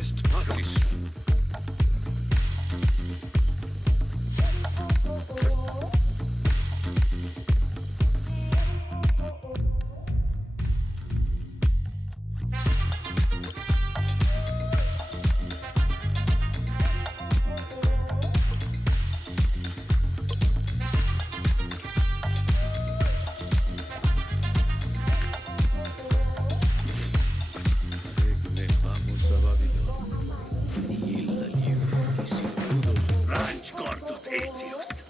jest pasis. Ranch Gordot Etios.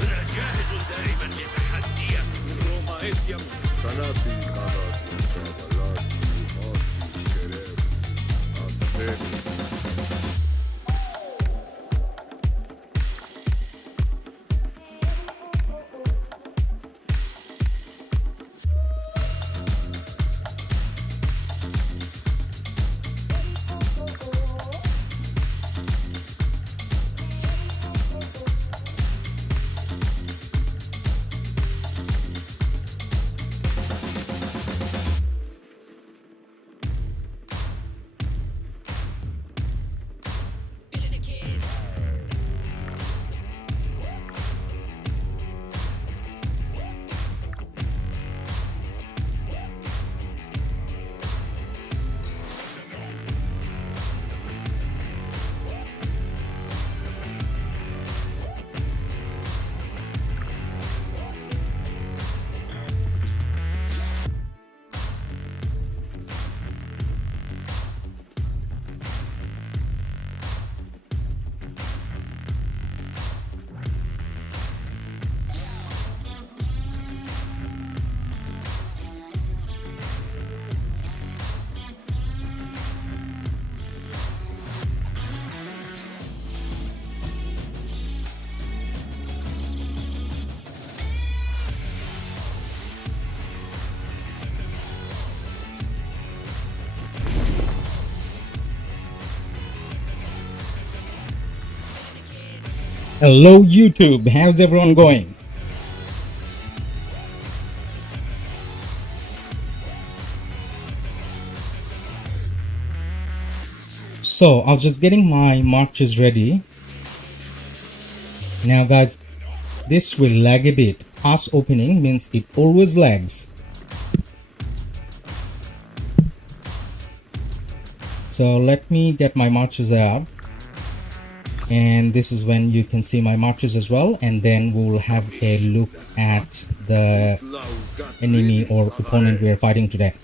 أنا جاهز دائما لتحديك روما إثيوب. Sanati Karati Sabalati Osis Keres Asteris. Hello YouTube, how's everyone going? So I was just getting my marches ready. Now guys, this will lag a bit. Pass opening means it always lags. So let me get my marches out. And this is when you can see my marches as well, and then we will have a look at the enemy or opponent we are fighting today.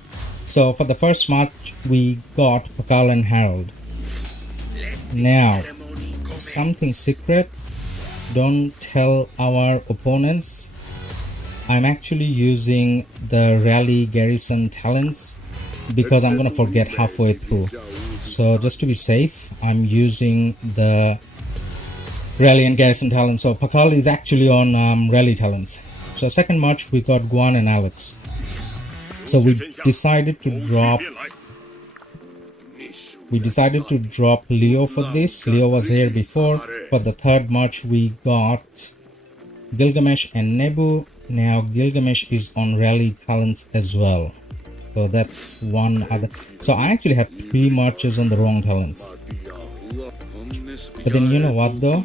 So for the first match we got Pakal and Harold. Now something secret, don't tell our opponents. I'm actually using the rally garrison talents because I'm gonna forget halfway through. So just to be safe, I'm using the rally and garrison talents. So Pakal is actually on rally talents. So second match we got Guan and Alex. So we decided to drop Leo for this. Leo was here before. For the third match we got Gilgamesh and Nebu. Now Gilgamesh is on rally talents as well. So that's one other. So I actually have 3 marches on the wrong talents. But then you know what though?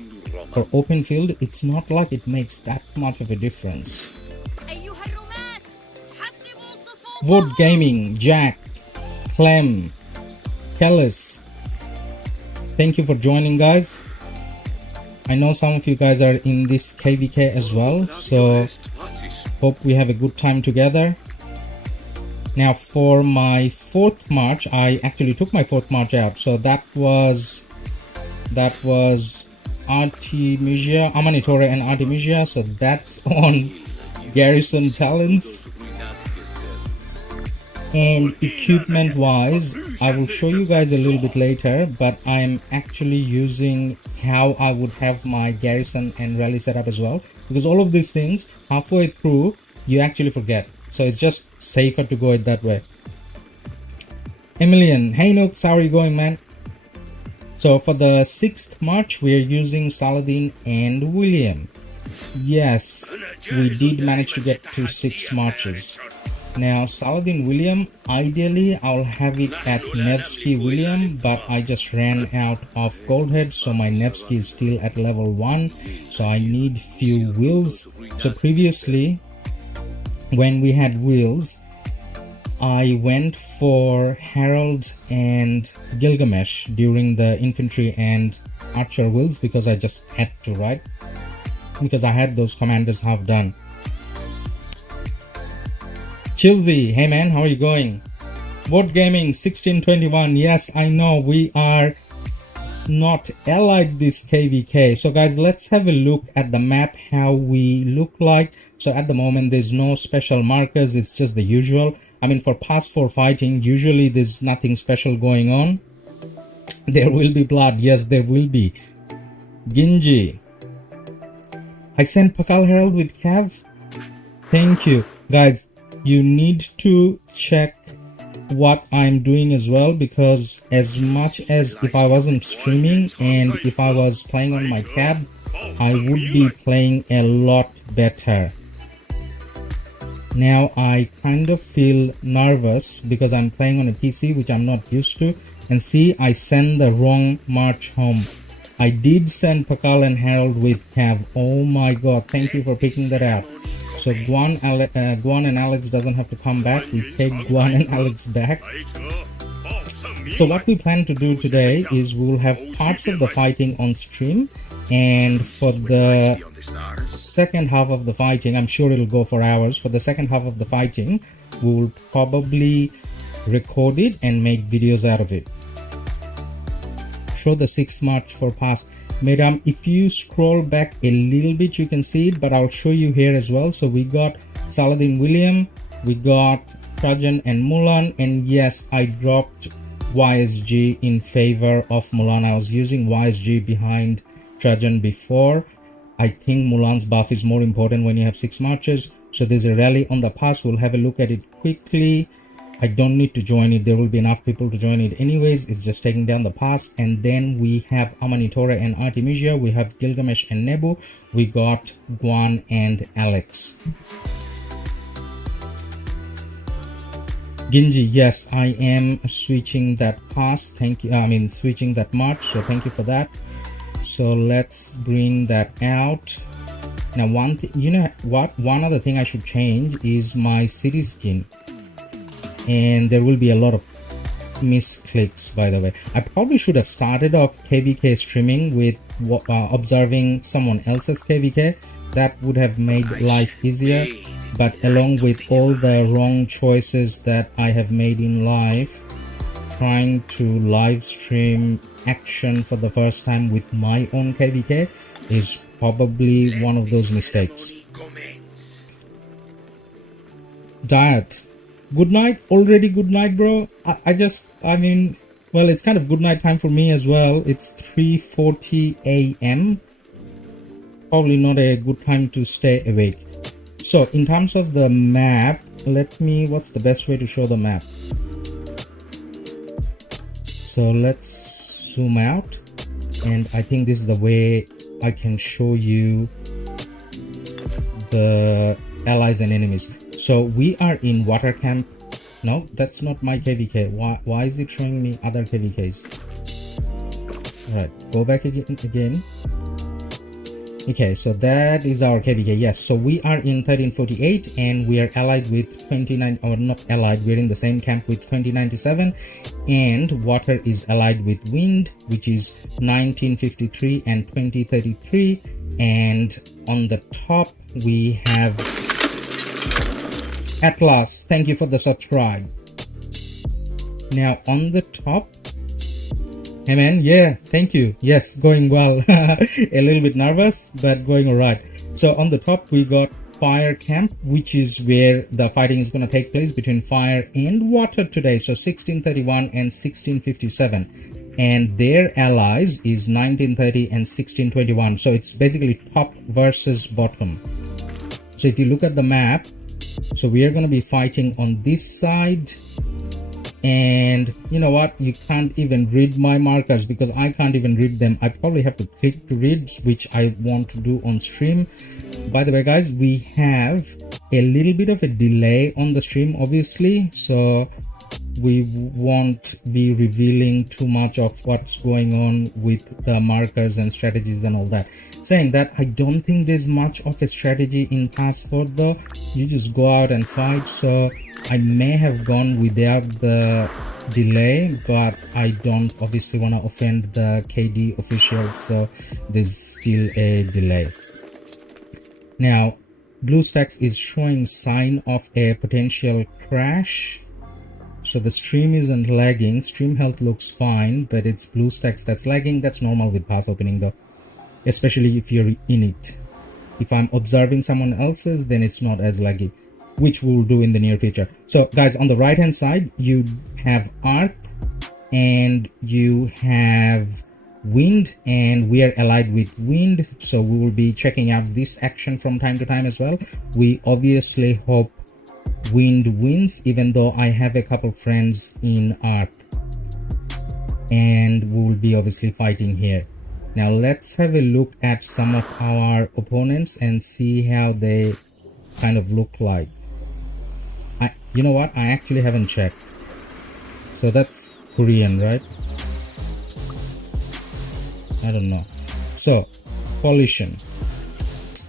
For open field, it's not like it makes that much of a difference. Vote Gaming, Jack, Clem, Kellis, thank you for joining guys. I know some of you guys are in this KvK as well, so hope we have a good time together. Now for my 4th march, I actually took my 4th march out, so that was Artemisia, Amanitore and Artemisia, so that's on garrison talents. And equipment wise, I will show you guys a little bit later, but I'm actually using how I would have my garrison and rally setup as well, because all of these things halfway through you actually forget, so it's just safer to go it that way. Emilian, hey Nooks, how are you going, man? So for the 6th March, we are using Saladin and William. Yes, we did manage to get to 6 marches. Now Saladin William, ideally I'll have it at Nevsky William, but I just ran out of Goldhead, so my Nevsky is still at level 1, so I need few wheels. So previously, when we had wheels, I went for Herald and Gilgamesh during the infantry and archer wheels because I just had to, right? Because I had those commanders half done. Chilsey, hey man, how are you going? Vote Gaming 1621. Yes, I know we are not allied this KvK. So guys, let's have a look at the map, how we look like. So at the moment there's no special markers, it's just the usual. I mean, for past 4 fighting, usually there's nothing special going on. There will be blood, yes there will be. Ginji, I sent Pakal Herald with Cav. Thank you guys. You need to check what I'm doing as well, because as much as if I wasn't streaming and if I was playing on my tab, I would be playing a lot better. Now I kind of feel nervous because I'm playing on a PC which I'm not used to, and see, I send the wrong march home. I did send Pakal and Herald with Cav. Oh my god, thank you for picking that out. So Guan and Alex doesn't have to come back. We take Guan and Alex back. So what we plan to do today is we'll have parts of the fighting on stream, and for the second half of the fighting, I'm sure it'll go for hours. For the second half of the fighting, we will probably record it and make videos out of it. Show the 6th March for past. Madam, if you scroll back a little bit, you can see it, but I'll show you here as well. So we got Saladin William, we got Trajan and Mulan, and yes, I dropped YSG in favor of Mulan. I was using YSG behind Trajan before. I think Mulan's buff is more important when you have 6 marches. So there's a rally on the pass. We'll have a look at it quickly. I don't need to join it. There will be enough people to join it anyways. It's just taking down the pass. And then we have Amanitore and Artemisia. We have Gilgamesh and Nebu. We got Guan and Alex. Ginji, yes, I am switching that pass. Thank you. I mean, switching that march. So thank you for that. So let's bring that out. Now, one thing, you know what? One other thing I should change is my city skin. And there will be a lot of misclicks, by the way. I probably should have started off KvK streaming with observing someone else's KvK. That would have made life easier. But along with all the wrong choices that I have made in life, trying to live stream action for the first time with my own KvK is probably one of those mistakes. Diet. Good night, already good night, bro. I mean, well, it's kind of good night time for me as well. It's 3:40 a.m. Probably not a good time to stay awake. So in terms of the map, what's the best way to show the map? So let's zoom out, and I think this is the way I can show you the allies and enemies. So we are in water camp. No, that's not my KvK. Why is it showing me other KvKs? Alright, go back again. Okay, so that is our KvK. Yes, so we are in 1348 and we are allied with 29, or not allied, we're in the same camp with 2097, and water is allied with wind, which is 1953 and 2033, and on the top we have Atlas. Thank you for the subscribe. Now on the top, hey man, yeah, thank you. Yes, going well. A little bit nervous, but going all right. So on the top we got fire camp, which is where the fighting is going to take place between fire and water today. So 1631 and 1657, and their allies is 1930 and 1621. So it's basically top versus bottom. So if you look at the map, so we are going to be fighting on this side, And you know what, you can't even read my markers because I can't even read them. I probably have to click to read, which I want to do on stream. By the way guys, we have a little bit of a delay on the stream obviously, so we won't be revealing too much of what's going on with the markers and strategies and all that. Saying that, I don't think there's much of a strategy in Pass 4 though. You just go out and fight, so I may have gone without the delay, but I don't obviously want to offend the KD officials, so there's still a delay. Now BlueStacks is showing sign of a potential crash. So the stream isn't lagging, stream health looks fine, but it's BlueStacks that's lagging. That's normal with pass opening though, especially if you're in it. If I'm observing someone else's, then it's not as laggy, which we'll do in the near future. So guys, on the right hand side you have Earth and you have Wind, and we are allied with Wind, so we will be checking out this action from time to time as well. We obviously hope Wind wins, even though I have a couple friends in Earth, and we will be obviously fighting here. Now let's have a look at some of our opponents and see how they kind of look like. You know what, I actually haven't checked. So that's Korean, right? I don't know. So coalition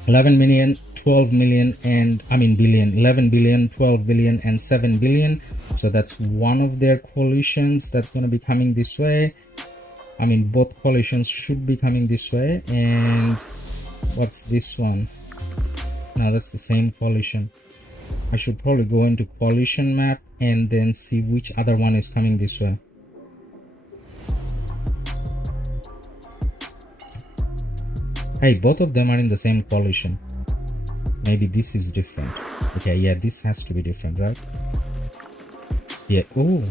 11 million, 12 million, and I mean billion, 11 billion, 12 billion, and 7 billion. So that's one of their coalitions that's going to be coming this way. I mean, both coalitions should be coming this way. And what's this one? No, that's the same coalition. I should probably go into coalition map and then see which other one is coming this way. Hey, both of them are in the same coalition. Maybe this is different. Okay, yeah, this has to be different, right? Yeah. Oh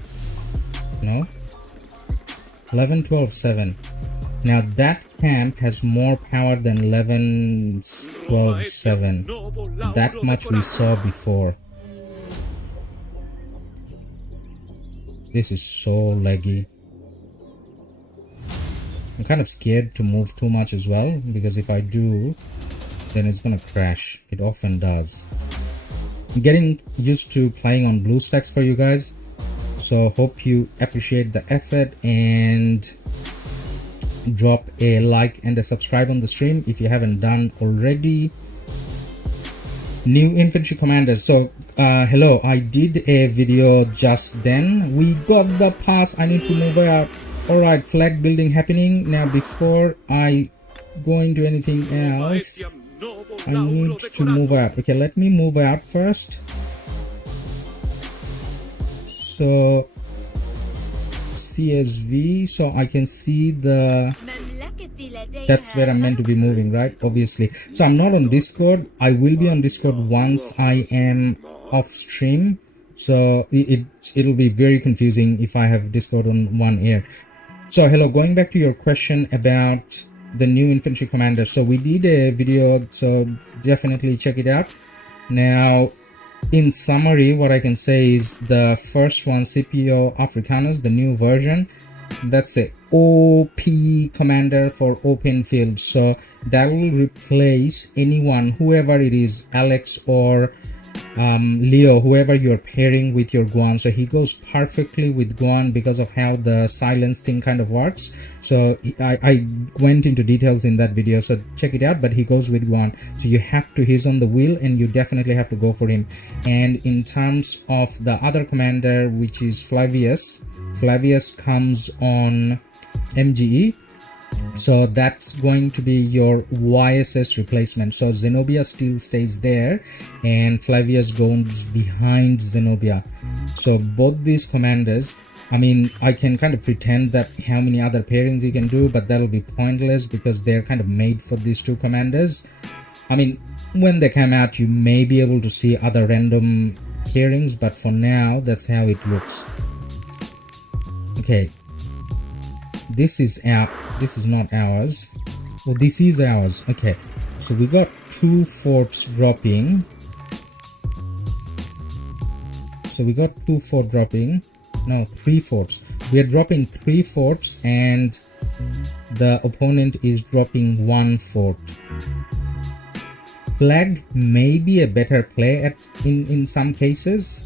no, 11, 12, 7. Now that camp has more power than 11, 12, 7. That much we saw before. This is so laggy. I'm kind of scared to move too much as well, because if I do, then it's gonna crash. It often does. I'm getting used to playing on BlueStacks for you guys, so hope you appreciate the effort, and drop a like and a subscribe on the stream if you haven't done already. New infantry commanders. So hello, I did a video just then. We got the pass. I need to move out. Alright, flag building happening. Now before I go into anything else, I need to move out. Okay, let me move out first. So CSV, so I can see the, that's where I'm meant to be moving, right? Obviously. So I'm not on Discord. I will be on Discord once I am off stream, so it'll be very confusing if I have Discord on one ear. So hello, going back to your question about the new infantry commander. So we did a video, so definitely check it out. Now in summary, what I can say is the first one, Scipio Africanus, the new version, that's a OP commander for open field. So that will replace anyone, whoever it is, Alex or Leo, whoever you're pairing with your Guan. So he goes perfectly with Guan because of how the silence thing kind of works. So I went into details in that video, so check it out. But he goes with Guan, so you have to, he's on the wheel and you definitely have to go for him. And in terms of the other commander, which is Flavius comes on MGE. So that's going to be your YSS replacement. So Zenobia still stays there and Flavius goes behind Zenobia. So both these commanders, I mean, I can kind of pretend that how many other pairings you can do, but that'll be pointless because they're kind of made for these two commanders. I mean, when they come out, you may be able to see other random pairings, but for now, that's how it looks. Okay. This is not ours. Well, this is ours. Okay, so we got 2 forts dropping. So we got 2 fort dropping. no, 3 forts. We are dropping 3 forts and the opponent is dropping 1 fort. Flag may be a better play in some cases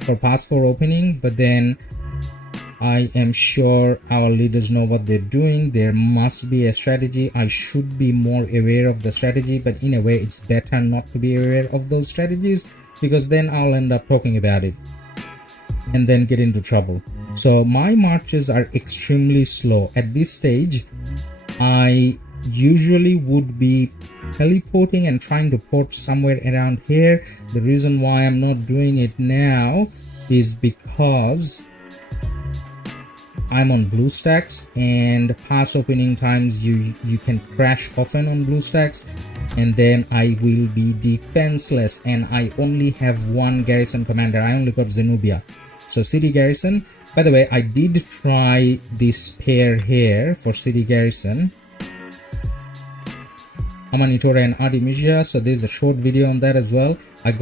for pass 4 opening, but then I am sure our leaders know what they're doing. There must be a strategy. I should be more aware of the strategy, but in a way it's better not to be aware of those strategies, because then I'll end up talking about it and then get into trouble. So my marches are extremely slow. At this stage, I usually would be teleporting and trying to port somewhere around here. The reason why I'm not doing it now is because I'm on blue stacks, and pass opening times you can crash often on blue stacks, and then I will be defenseless, and I only have 1 garrison commander. I only got Zenobia. So city garrison. By the way, I did try this pair here for city garrison, Amanitora and Artemisia. So there's a short video on that as well. I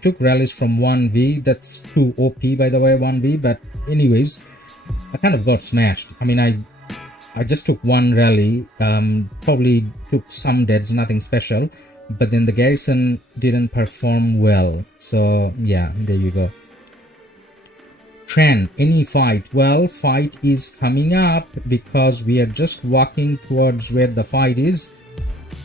took rallies from 1v. That's too OP, by the way, 1v. But anyways, I kind of got smashed. I mean, I just took 1 rally, probably took some deads, nothing special, but then the garrison didn't perform well. So yeah, there you go. Tran, any fight? Well, fight is coming up because we are just walking towards where the fight is.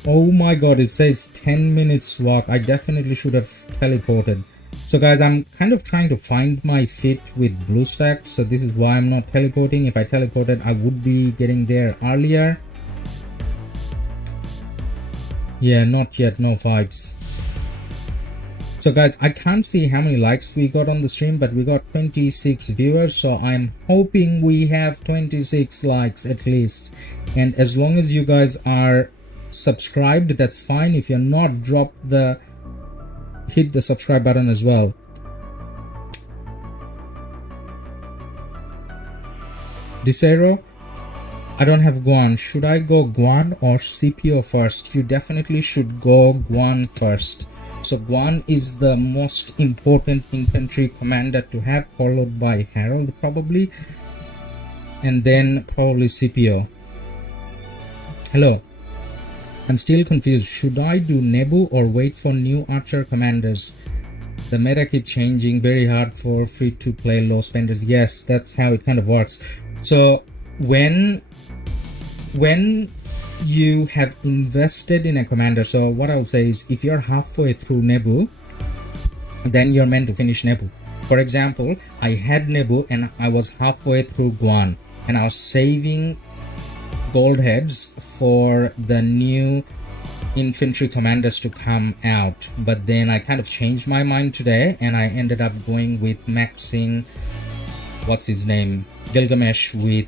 Oh my god, it says 10 minutes walk. I definitely should have teleported. So guys, I'm kind of trying to find my fit with BlueStack, so this is why I'm not teleporting. If I teleported, I would be getting there earlier. Yeah, not yet, no fights. So guys, I can't see how many likes we got on the stream, but we got 26 viewers, so I'm hoping we have 26 likes at least. And as long as you guys are subscribed, that's fine. If you're not, hit the subscribe button as well. Disero, I don't have Guan. Should I go Guan or CPO first? You definitely should go Guan first. So Guan is the most important infantry commander to have, followed by Harold probably, and then probably CPO. Hello, I'm still confused. Should I do Nebu or wait for new archer commanders? The meta keeps changing, very hard for free to play low spenders. Yes, that's how it kind of works. So when you have invested in a commander, so what I'll say is, if you're halfway through Nebu, then you're meant to finish Nebu. For example, I had Nebu and I was halfway through Guan, and I was saving gold heads for the new infantry commanders to come out, but then I kind of changed my mind today and I ended up going with maxing, what's his name, Gilgamesh with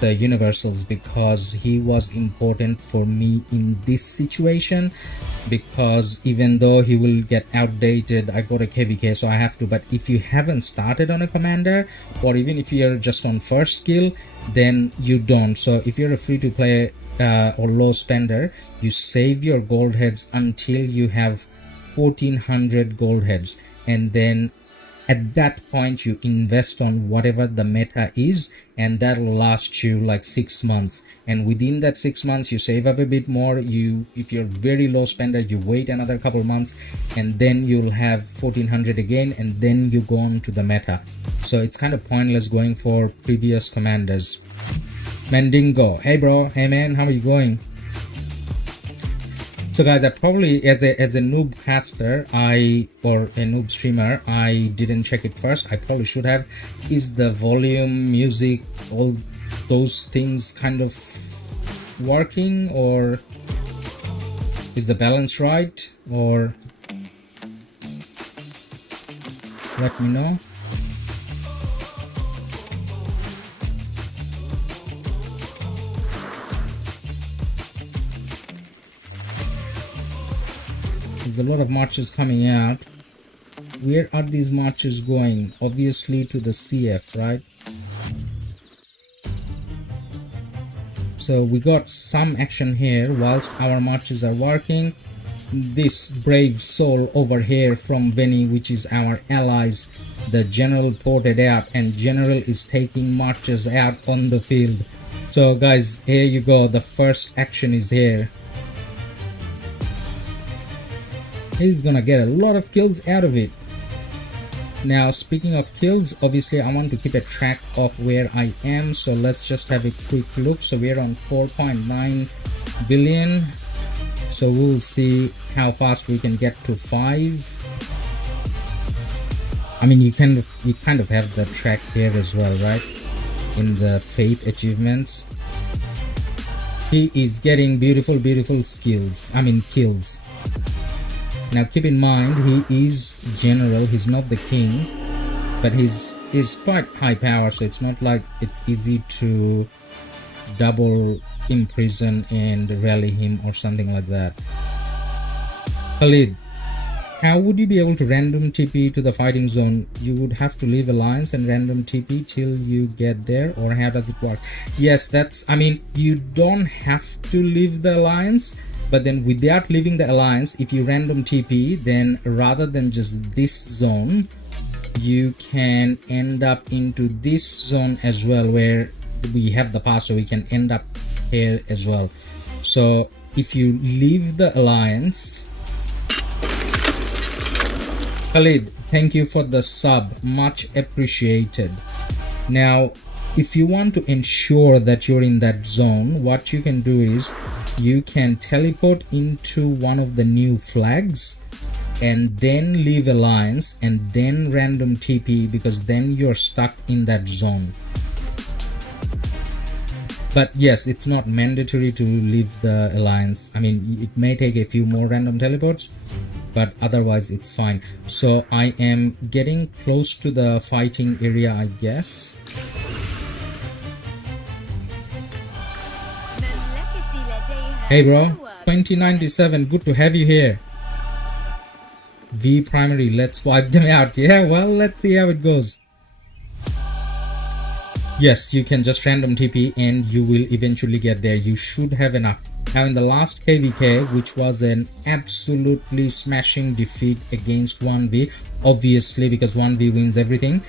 the universals, because he was important for me in this situation, because even though he will get outdated, I got a KvK, so I have to. But if you haven't started on a commander, or even if you're just on first skill, then you don't. So if you're a free to play or low spender, you save your gold heads until you have 1400 gold heads, and then at that point you invest on whatever the meta is, and that'll last you like 6 months. And within that 6 months you save up a bit more. If you're very low spender, you wait another couple months, and then you'll have 1400 again, and then you go on to the meta. So it's kind of pointless going for previous commanders. Mendingo, hey bro, hey man, how are you going? So guys, I probably, as a noob caster, or a noob streamer, I didn't check it first. I probably should have. Is the volume, music, all those things kind of working, or is the balance right? Or let me know. There's a lot of marches coming out. Where are these marches going? Obviously to the CF, right? So we got some action here whilst our marches are working. this brave soul over here from Veni, which is our allies. The general ported out, and general is taking marches out on the field. So guys, here you go, the first action is here. He's gonna get a lot of kills out of it. Now speaking of kills, obviously I want to keep a track of where I am, so let's just have a quick look. So we're on 4.9 billion, so we'll see how fast we can get to 5. I mean, you kind of have the track here as well, right? In the fate achievements, he is getting beautiful kills. Now keep in mind, he is general, he's not the king, but he's quite high power, so it's not like it's easy to double imprison and rally him or something like that. Khalid, how would you be able to random TP to the fighting zone? You would have to leave alliance and random TP till you get there, or how does it work? Yes, I mean, you don't have to leave the alliance, but then without leaving the alliance, if you random TP, then rather than just this zone, you can end up into this zone as well, where we have the pass, so we can end up here as well. So if you leave the alliance, Khalid, thank you for the sub, much appreciated. Now if you want to ensure that you're in that zone, what you can do is you can teleport into one of the new flags and then leave alliance and then random TP, because then you're stuck in that zone. But yes, it's not mandatory to leave the alliance. I mean, it may take a few more random teleports, but otherwise it's fine. So I am getting close to the fighting area, I guess. Hey bro, 2097, good to have you here. V primary, let's wipe them out. Yeah, well, let's see how it goes. Yes, you can just random TP and you will eventually get there. You should have enough. Now in the last KvK, which was an absolutely smashing defeat against 1v, obviously because 1v wins everything.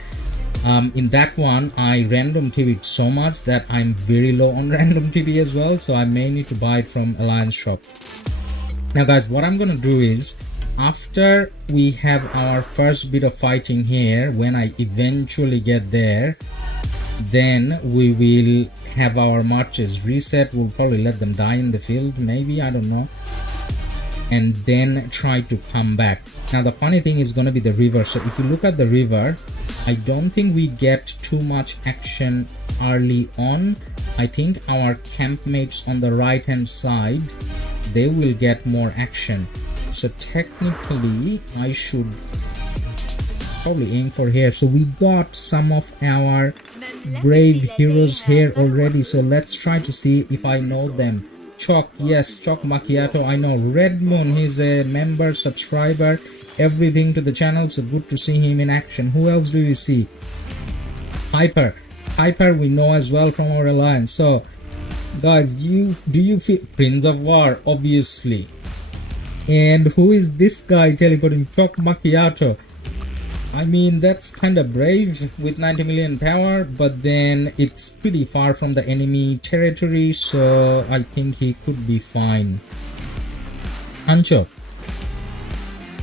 In that one, I random TP'd so much that I'm very low on random TP as well, so I may need to buy it from Alliance Shop. Now guys, what I'm gonna do is, after we have our first bit of fighting here, when I eventually get there, then we will have our marches reset. We'll probably let them die in the field, maybe, I don't know, and then try to come back. Now the funny thing is going to be the river. So if you look at the river, I don't think we get too much action early on. I think our campmates on the right hand side, they will get more action. So technically I should probably aim for here. So we got some of our brave heroes here already, so let's try to see if I know them. Chalk, yes, Chalk Macchiato, I know. Red Moon, he's a member, subscriber, everything to the channel, so good to see him in action. Who else do you see? Hyper we know as well from our alliance. So guys, do you feel Prince of War, obviously. And who is this guy teleporting? Chalk Macchiato. I mean, that's kind of brave with 90 million power, but then it's pretty far from the enemy territory, so I think he could be fine. Ancho,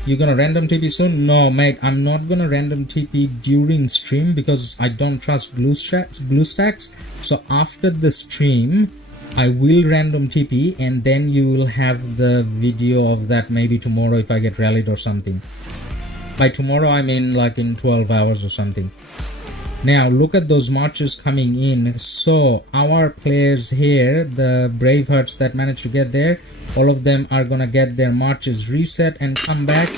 you gonna random TP soon? No mate, I'm not gonna random TP during stream because I don't trust blue stacks. So after the stream I will random TP, and then you will have the video of that maybe tomorrow if I get rallied or something. By tomorrow I mean like in 12 hours or something. Now look at those marches coming in. So our players here, the Bravehearts that managed to get there, all of them are gonna get their marches reset and come back,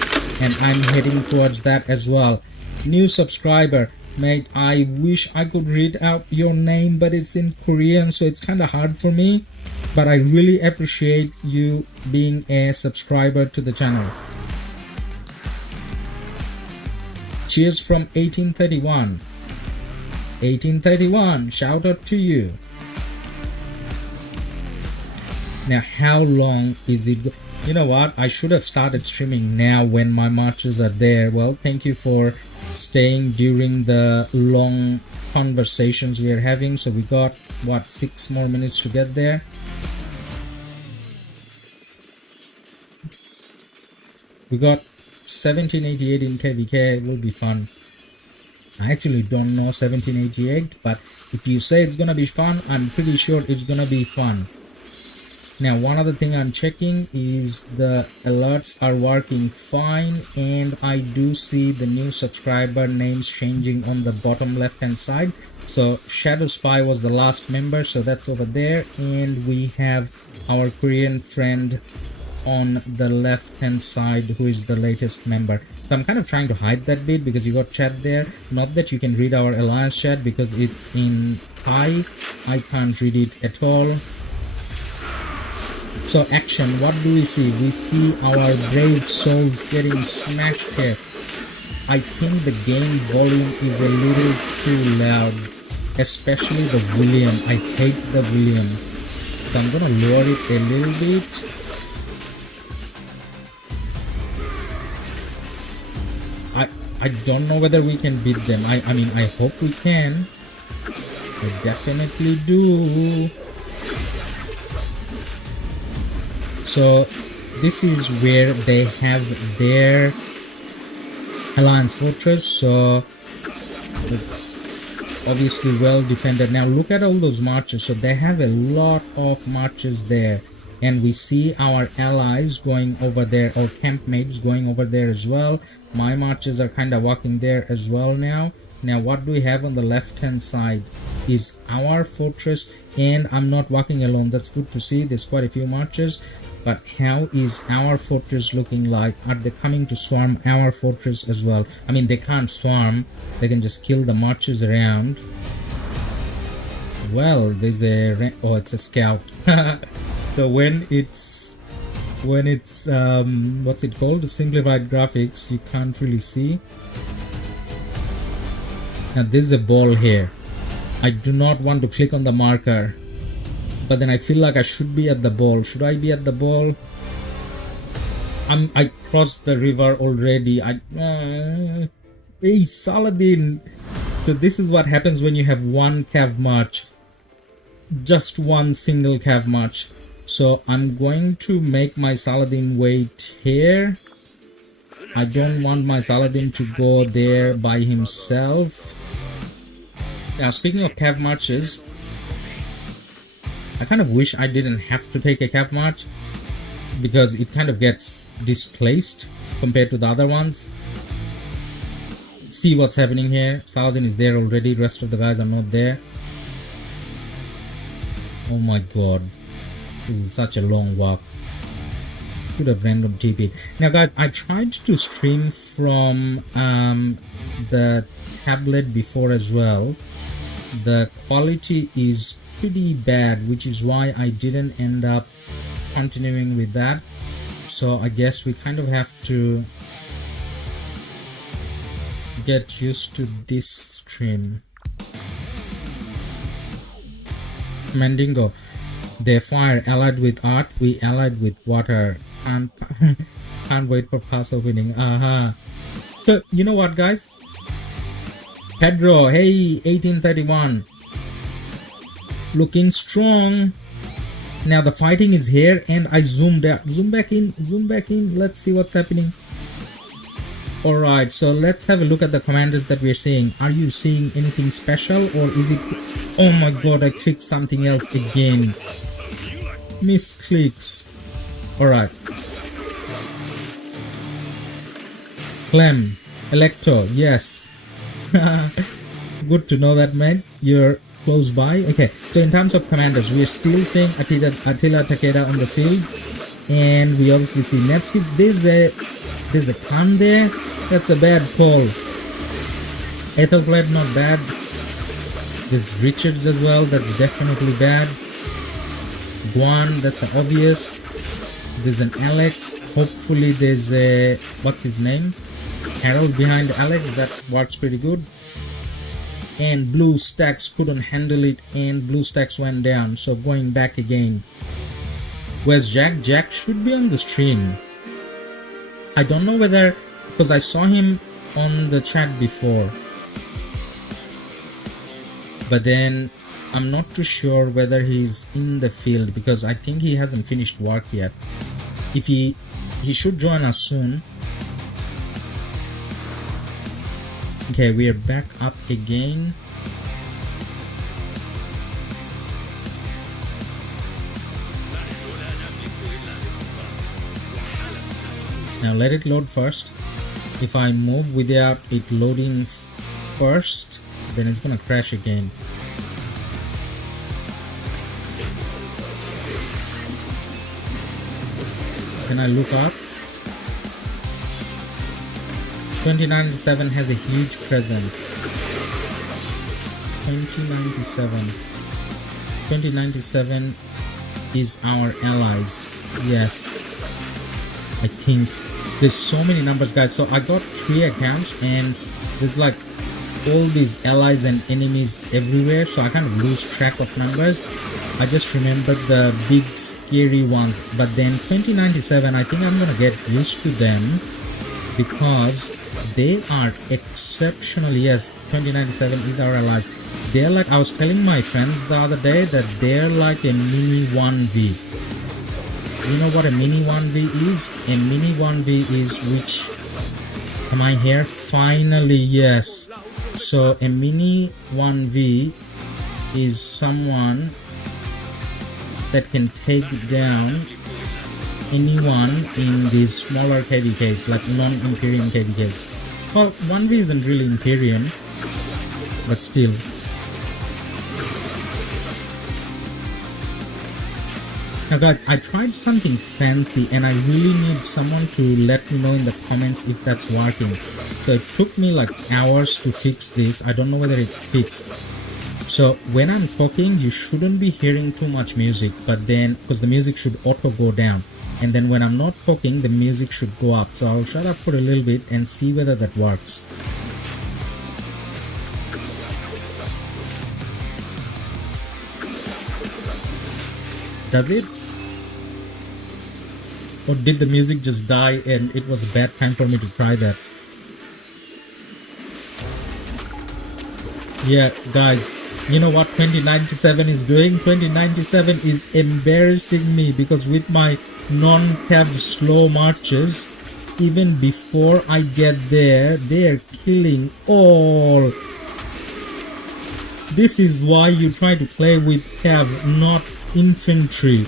and I'm heading towards that as well. New subscriber, mate, I wish I could read out your name, but it's in Korean, so it's kind of hard for me, but I really appreciate you being a subscriber to the channel. Cheers from 1831. 1831, shout out to you. Now how long is it? You know what? I should have started streaming now when my marches are there. Well, thank you for staying during the long conversations we are having. So we got, what, 6 more minutes to get there. We got 1788 in KvK. It will be fun. I actually don't know 1788, but if you say it's gonna be fun, I'm pretty sure it's gonna be fun. Now, one other thing I'm checking is the alerts are working fine, and I do see the new subscriber names changing on the bottom left hand side. So Shadow Spy was the last member, so that's over there, and we have our Korean friend on the left hand side who is the latest member. So I'm kind of trying to hide that bit because you got chat there. Not that you can read our alliance chat because it's in Thai. I can't read it at all. So action, what do we see? We see our brave souls getting smashed here. I think the game volume is a little too loud, especially the William. I hate the William. So I'm gonna lower it a little bit. I don't know whether we can beat them. I mean, I hope we can. I definitely do. So this is where they have their alliance fortress, so it's obviously well defended. Now look at all those marches. So they have a lot of marches there, and we see our allies going over there, or campmates going over there as well. My marches are kind of walking there as well now. Now what do we have on the left hand side is our fortress, and I'm not walking alone. That's good to see. There's quite a few marches. But how is our fortress looking like? Are they coming to swarm our fortress as well? I mean, they can't swarm. They can just kill the marches around. Well, there's a... oh, it's a scout. So when it's what's it called? Simplified graphics, you can't really see. Now there's a ball here. I do not want to click on the marker, but then I feel like I should be at the ball. Should I be at the ball? I crossed the river already. Hey, Saladin. So this is what happens when you have one cav march. Just one single cav march. So I'm going to make my Saladin wait here. I don't want my Saladin to go there by himself. Now, speaking of cav marches, I kind of wish I didn't have to take a cav march, because it kind of gets displaced compared to the other ones. See what's happening here. Saladin is there already. Rest of the guys are not there. Oh my god. This is such a long walk. Could have random TP'd. Now guys, I tried to stream from the tablet before as well. The quality is pretty bad, which is why I didn't end up continuing with that. So I guess we kind of have to get used to this stream. Mandingo, they fire allied with earth, we allied with water. Can't wait for pass opening. So you know what, guys? Pedro, hey, 1831, looking strong. Now the fighting is here, and I zoomed out. Zoom back in. Let's see what's happening. Alright, so let's have a look at the commanders that we're seeing. Are you seeing anything special, or is it... oh my god, I clicked something else again. Misclicks. Alright. Clem. Electo, yes. Good to know that, man. You're close by. Okay, so in terms of commanders, we are still seeing Attila Takeda on the field, and we obviously see Nevsky's. There's a Khan there. That's a bad call. Ethelfled, not bad. There's Richards as well. That's definitely bad. Guan, that's obvious. There's an Alex. Hopefully there's a... what's his name? Harold behind Alex. That works pretty good. And Blue Stacks couldn't handle it, and Blue Stacks went down. So going back again. Where's Jack? Jack should be on the stream. I don't know whether, because I saw him on the chat before, but then I'm not too sure whether he's in the field, because I think he hasn't finished work yet. If he should join us soon. Okay, we are back up again. Now let it load first. If I move without it loading first, then it's gonna crash again. Can I look up? 2097 has a huge presence. 2097 is our allies. Yes, I think there's so many numbers, guys. So I got 3 accounts and there's like all these allies and enemies everywhere, so I kind of lose track of numbers. I just remembered the big scary ones, but then 2097, I think I'm gonna get used to them because they are exceptional. Yes, 2097 is our allies. They're like, I was telling my friends the other day that they're like a mini 1v. You know what a mini 1v is? A mini 1v is which... Am I here? Finally, yes. So a mini 1v is someone that can take down anyone in these smaller KvKs, like non-Imperium KvKs. Well, 1v isn't really Imperium, but still. Now guys, I tried something fancy and I really need someone to let me know in the comments if that's working. So it took me like hours to fix this. I don't know whether it fixed. So when I'm talking, you shouldn't be hearing too much music, but then, because the music should auto go down. And then when I'm not talking, the music should go up. So I'll shut up for a little bit and see whether that works. Does it? Or did the music just die and it was a bad time for me to try that? Yeah, guys, you know what 2097 is doing? 2097 is embarrassing me because with my non-cav slow marches, even before I get there, they are killing all. This is why you try to play with cav, not infantry,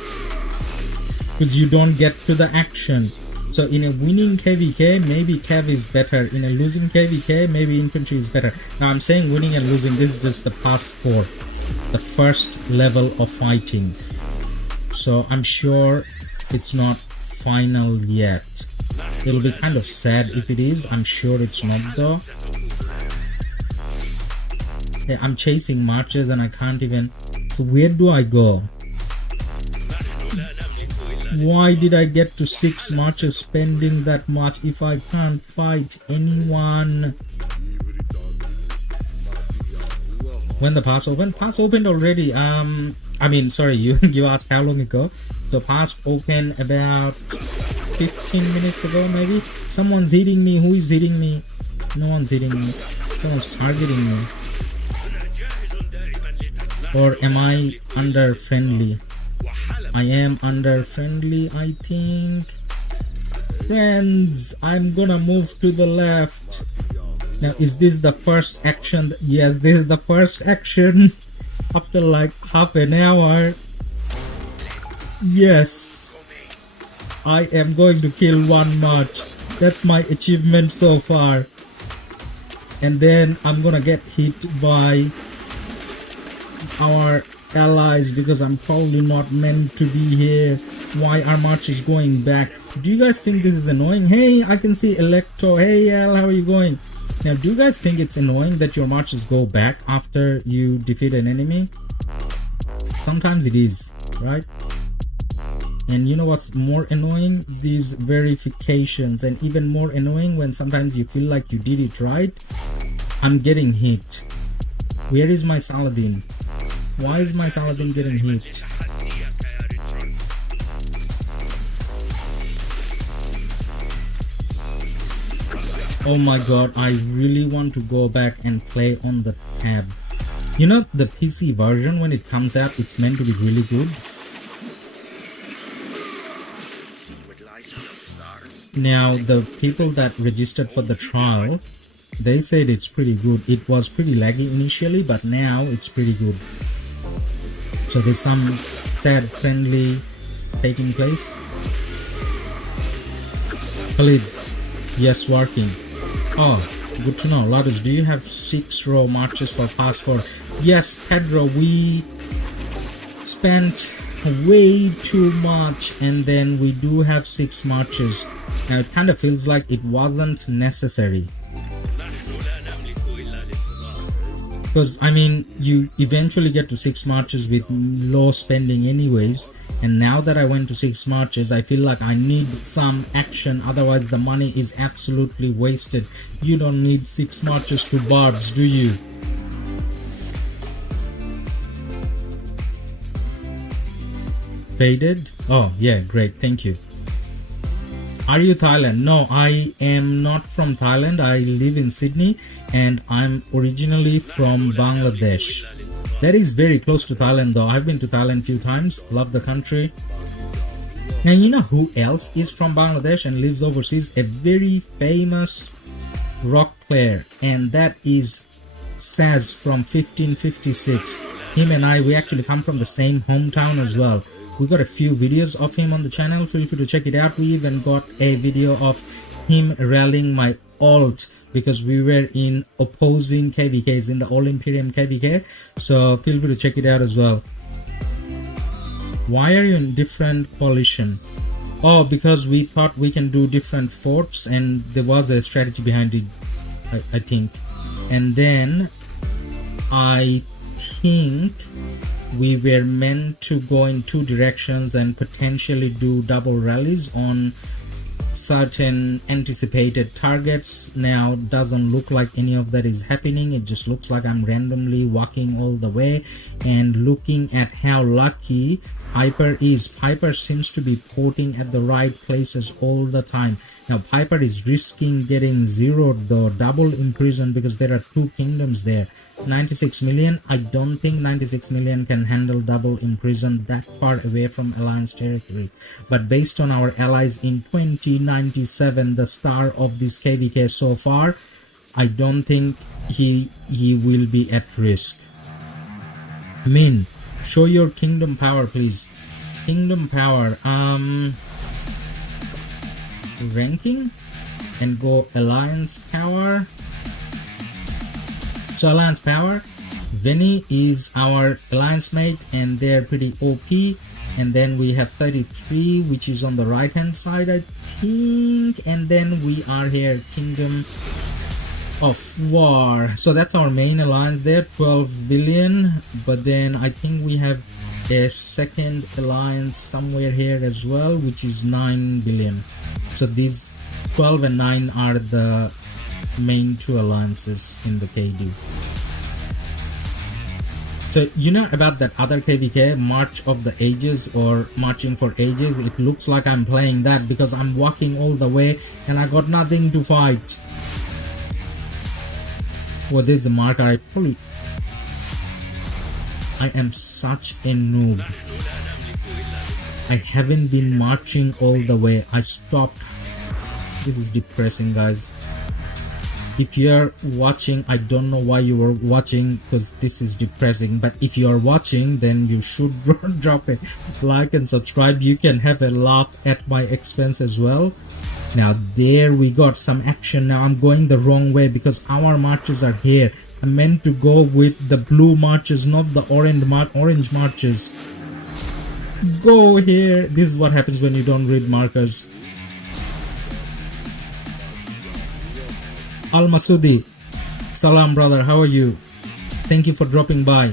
because you don't get to the action. So in a winning KvK, maybe cav is better. In a losing KvK, maybe infantry is better. Now I'm saying winning and losing, this is just the past 4, the first level of fighting. So I'm sure it's not final yet. It'll be kind of sad if it is. I'm sure it's not though. Yeah, I'm chasing marches and I can't even... So where do I go? Why did I get to 6 marches spending that much if I can't fight anyone? When the pass opened? Pass opened already. I mean, sorry, you asked how long ago. So pass opened about 15 minutes ago maybe. Someone's hitting me. Who is hitting me? No one's hitting me. Someone's targeting me. Or am I under friendly? I am under friendly, I think. Friends, I'm gonna move to the left. Now, is this the first action? Yes, this is the first action. After like half an hour. Yes. I am going to kill 1 march. That's my achievement so far. And then I'm gonna get hit by our allies because I'm probably not meant to be here. Why our march is going back? Do you guys think this is annoying? Hey, I can see Electo. Hey Al, how are you going? Now, do you guys think it's annoying that your marches go back after you defeat an enemy? Sometimes it is, right? And you know what's more annoying? These verifications. And even more annoying when sometimes you feel like you did it right. I'm getting hit. Where is my Saladin? Why is my Saladin getting hit? Oh my god, I really want to go back and play on the tab. You know, the PC version, when it comes out, it's meant to be really good. Now, the people that registered for the trial, they said it's pretty good. It was pretty laggy initially, but now it's pretty good. So there's some sad friendly taking place. Khalid, yes, working. Oh, good to know. Ladus, do you have 6 row marches for pass 4? Yes, Pedro, we spent way too much, and then we do have 6 marches. Now it kind of feels like it wasn't necessary, because I mean, you eventually get to 6 marches with low spending anyways, and now that I went to 6 marches, I feel like I need some action, otherwise the money is absolutely wasted. You don't need 6 marches to barbs, do you? Faded? Oh yeah, great, thank you. Are you Thailand? No, I am not from Thailand. I live in Sydney and I'm originally from Bangladesh. That is very close to Thailand though. I've been to Thailand a few times. Love the country. Now you know who else is from Bangladesh and lives overseas? A very famous rock player, and that is Saz from 1556. Him and I, we actually come from the same hometown as well. We got a few videos of him on the channel. Feel free to check it out. We even got a video of him rallying my alt, because we were in opposing KvKs in the All Imperium KvK. So feel free to check it out as well. Why are you in different coalition? Oh, because we thought we can do different forts, and there was a strategy behind it, I think. And then I think we were meant to go in 2 directions and potentially do double rallies on certain anticipated targets. Now doesn't look like any of that is happening. It just looks like I'm randomly walking all the way, and looking at how lucky Piper is. Piper seems to be porting at the right places all the time. Now Piper is risking getting zeroed though, double imprisoned, because there are 2 kingdoms there. 96 million, I don't think 96 million can handle double imprison that far away from alliance territory. But based on our allies in 2097, the star of this KvK so far, I don't think he will be at risk. Min, show your kingdom power please. Kingdom power, ranking, and go alliance power. So alliance power, Veni is our alliance mate and they're pretty OP. And then we have 33, which is on the right hand side I think, and then we are here, Kingdom of War. So that's our main alliance there, 12 billion. But then I think we have a second alliance somewhere here as well, which is 9 billion. So these 12 and 9 are the main 2 alliances in the KD. So you know about that other KvK, March of the Ages or Marching for Ages? It looks like I'm playing that because I'm walking all the way and I got nothing to fight. Well, there's a marker. I am such a noob. I haven't been marching all the way. I stopped. This is depressing, guys. If you're watching, I don't know why you were watching, because this is depressing. But if you're watching, then you should drop a like and subscribe. You can have a laugh at my expense as well. Now there we got some action. Now I'm going the wrong way because our marches are here. I meant to go with the blue marches, not the orange marches. Go here. This is what happens when you don't read markers. Al Masudi, salam brother, how are you? Thank you for dropping by.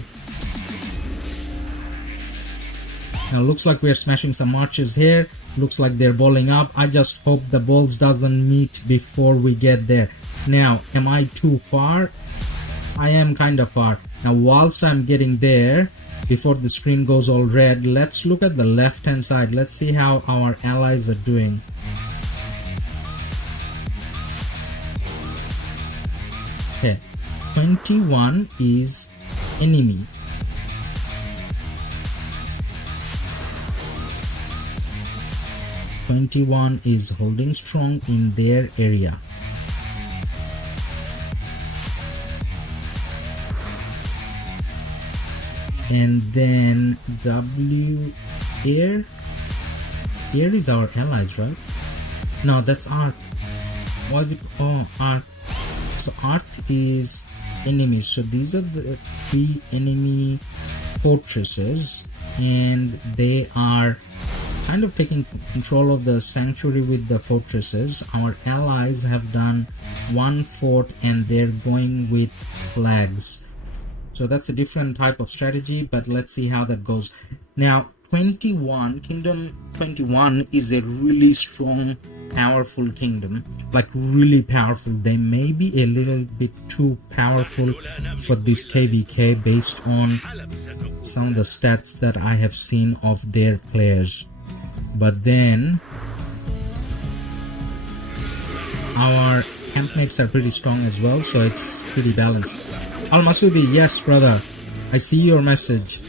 Now looks like we're smashing some marches here. Looks like they're balling up. I just hope the balls doesn't meet before we get there. Now, am I too far? I am kind of far. Now whilst I'm getting there, before the screen goes all red, let's look at the left hand side. Let's see how our allies are doing. Okay, 21 is enemy. "21 is holding strong in their area." And then W air is our allies, right? No, that's Earth. What is it? Oh, Earth. So Earth is enemies. So these are the 3 enemy fortresses, and they are kind of taking control of the sanctuary with the fortresses. Our allies have done 1 fort and they're going with flags. So that's a different type of strategy, but let's see how that goes. Now, 21, Kingdom 21 is a really strong, powerful kingdom, like really powerful. They may be a little bit too powerful for this KvK based on some of the stats that I have seen of their players. But then, our campmates are pretty strong as well, so it's pretty balanced. Al-Masudi, yes brother, I see your message.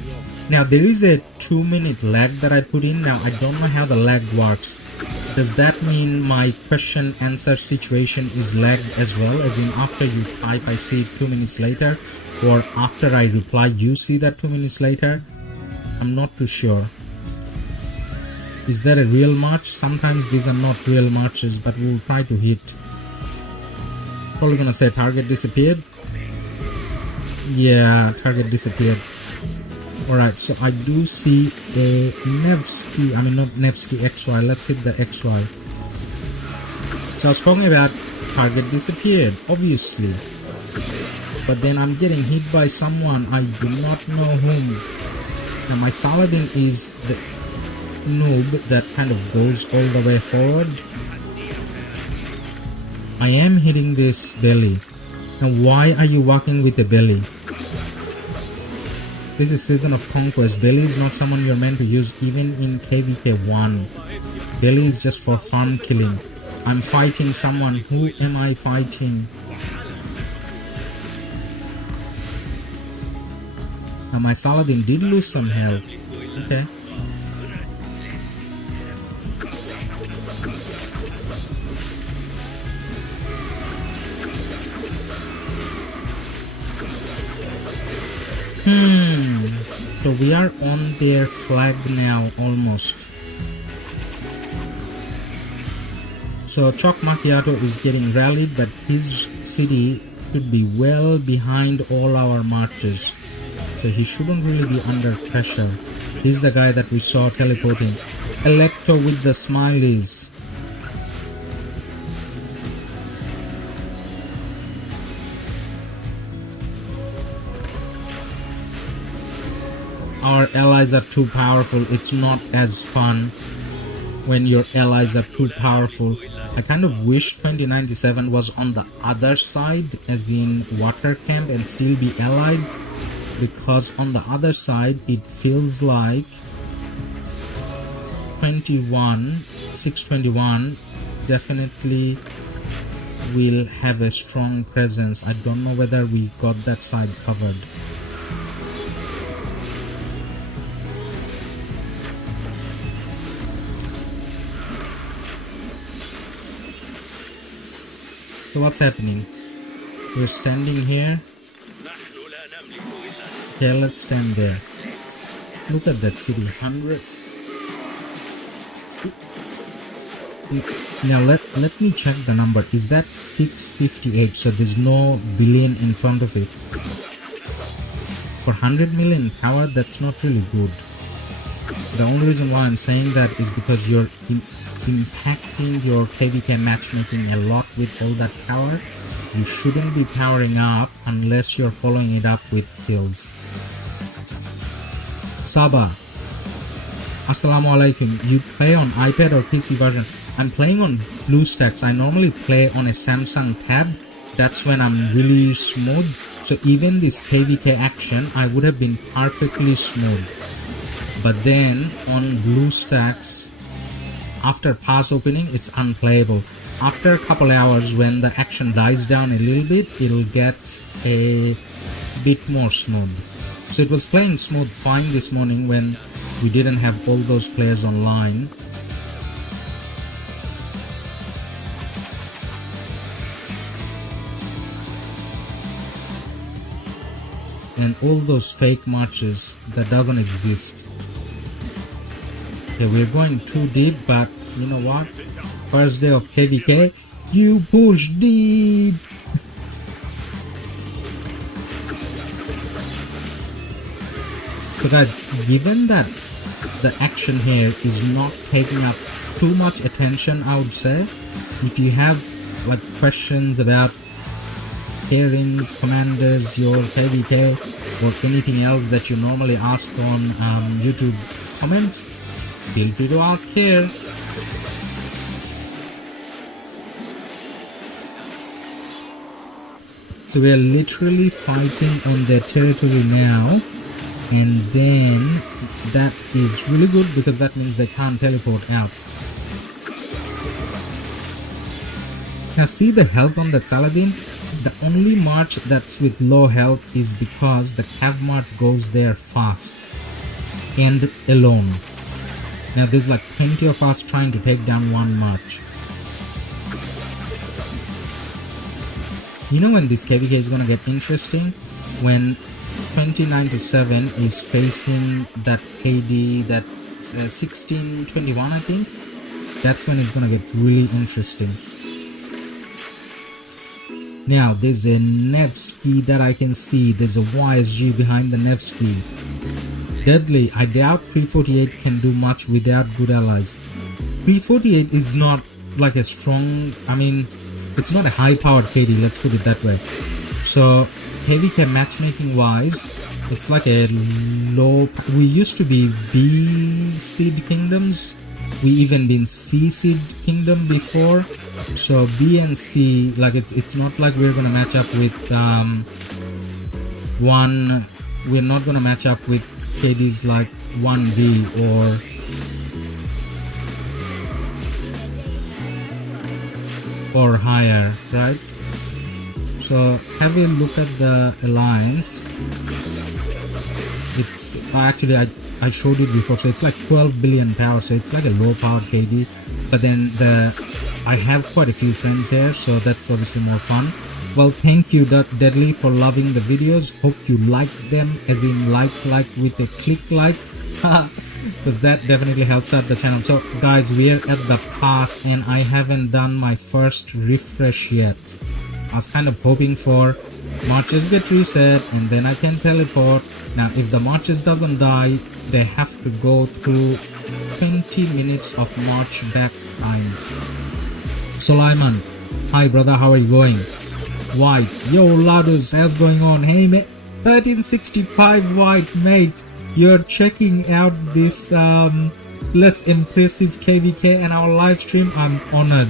Now there is a 2-minute lag that I put in. Now I don't know how the lag works. Does that mean my question answer situation is lagged as well, as in after you type I see it 2 minutes later, or after I reply you see that 2 minutes later? I'm not too sure. Is that a real march? Sometimes these are not real marches, but we'll try to hit. Probably gonna say target disappeared. Yeah, target disappeared. Alright, so I do see a Nevsky, I mean not Nevsky XY, let's hit the XY. So I was talking about target disappeared, obviously. But then I'm getting hit by someone, I do not know whom. Now my Saladin is the noob that kind of goes all the way forward. I am hitting this belly. Now why are you walking with the belly? This is Season of Conquest. Belly is not someone you're meant to use even in KvK 1. Belly is just for farm killing. I'm fighting someone. Who am I fighting? Now my Saladin did lose some health. Okay. So we are on their flag now, almost. So Choc Macchiato is getting rallied, but his city should be well behind all our marches. So he shouldn't really be under pressure. He's the guy that we saw teleporting. Electo with the smileys. Our allies are too powerful. It's not as fun when your allies are too powerful. I kind of wish 2097 was on the other side, as in water camp, and still be allied, because on the other side it feels like 621 definitely will have a strong presence. I don't know whether we got that side covered. So what's happening? We're standing here. Okay, let's stand there. Look at that city, 100. Now let me check the number. Is that 658? So there's no billion in front of it. For 100 million power, that's not really good. The only reason why I'm saying that is because you're impacting your KvK matchmaking a lot with all that power. You shouldn't be powering up unless you're following it up with kills. Saba, Assalamu alaikum. You play on iPad or PC version? I'm playing on BlueStacks. I normally play on a Samsung tab. That's when I'm really smooth. So even this KvK Action, I would have been perfectly smooth. But then on BlueStacks, after pass opening, it's unplayable. after a couple hours, when the action dies down a little bit, it'll get a bit more smooth. So it was playing smooth fine this morning when we didn't have all those players online. And all those fake marches that doesn't exist. Okay, we're going too deep, but you know what? First day of KvK, you push deep. So guys, given that the action here is not taking up too much attention, I would say, if you have like questions about pairings, commanders, your KvK, or anything else that you normally ask on YouTube comments, feel free to ask here. So we are literally fighting on their territory now, and then that is really good because that means they can't teleport out. Now see the health on that Saladin? The only march that's with low health is because the cav march goes there fast and alone. Now there's like plenty of us trying to take down one march. You know when this KvK is gonna get interesting? When 29-7 is facing that KD, that 16-21 I think. That's when it's gonna get really interesting. Now there's a Nevsky that I can see. There's a YSG behind the Nevsky. Deadly. I doubt 348 can do much without good allies. 348 is not like a strong, I mean, it's not a high powered KD, let's put it that way. So KvK matchmaking wise, it's like a low, we used to be B seed kingdoms, we even been C seed kingdom before. So B and C, like it's not like we're gonna match up with we're not gonna match up with KDs like 1B or higher, right? So have a look at the alliance. It's actually I showed it before, so it's like 12 billion power, so it's like a low powered KD, but then I have quite a few friends here, so that's obviously more fun. Well, thank you Deadly for loving the videos. Hope you like them, as in like with a click like, because that definitely helps out the channel. So guys, we're at the pass and I haven't done my first refresh yet. I was kind of hoping for marches get reset and then I can teleport. Now if the marches doesn't die, they have to go through 20 minutes of march back time. Sulaiman, hi brother, how are you going? White, yo Ladus, how's going on? Hey mate, 1365 White, mate, you're checking out this less impressive KvK and our live stream. I'm honored.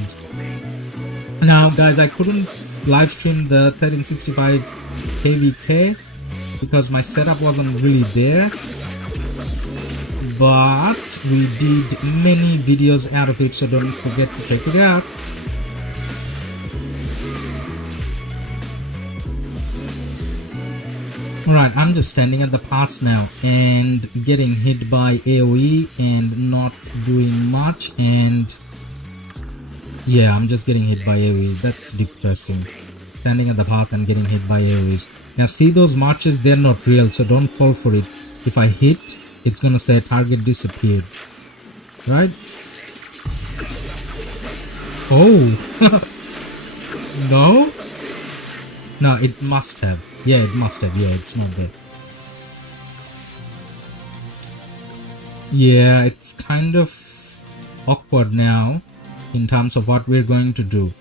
Now guys, I couldn't live stream the 1365 KvK because my setup wasn't really there, but we did many videos out of it, so don't forget to check it out. Alright, I'm just standing at the pass now and getting hit by AoE and not doing much, and yeah, I'm just getting hit by AoE. That's depressing. Standing at the pass and getting hit by AoEs. Now see those marches, they're not real, so don't fall for it. If I hit, it's gonna say target disappeared. Right? Oh! No? No, it must have. Yeah, it must have. Yeah, it's not there. Yeah, it's kind of awkward now in terms of what we're going to do.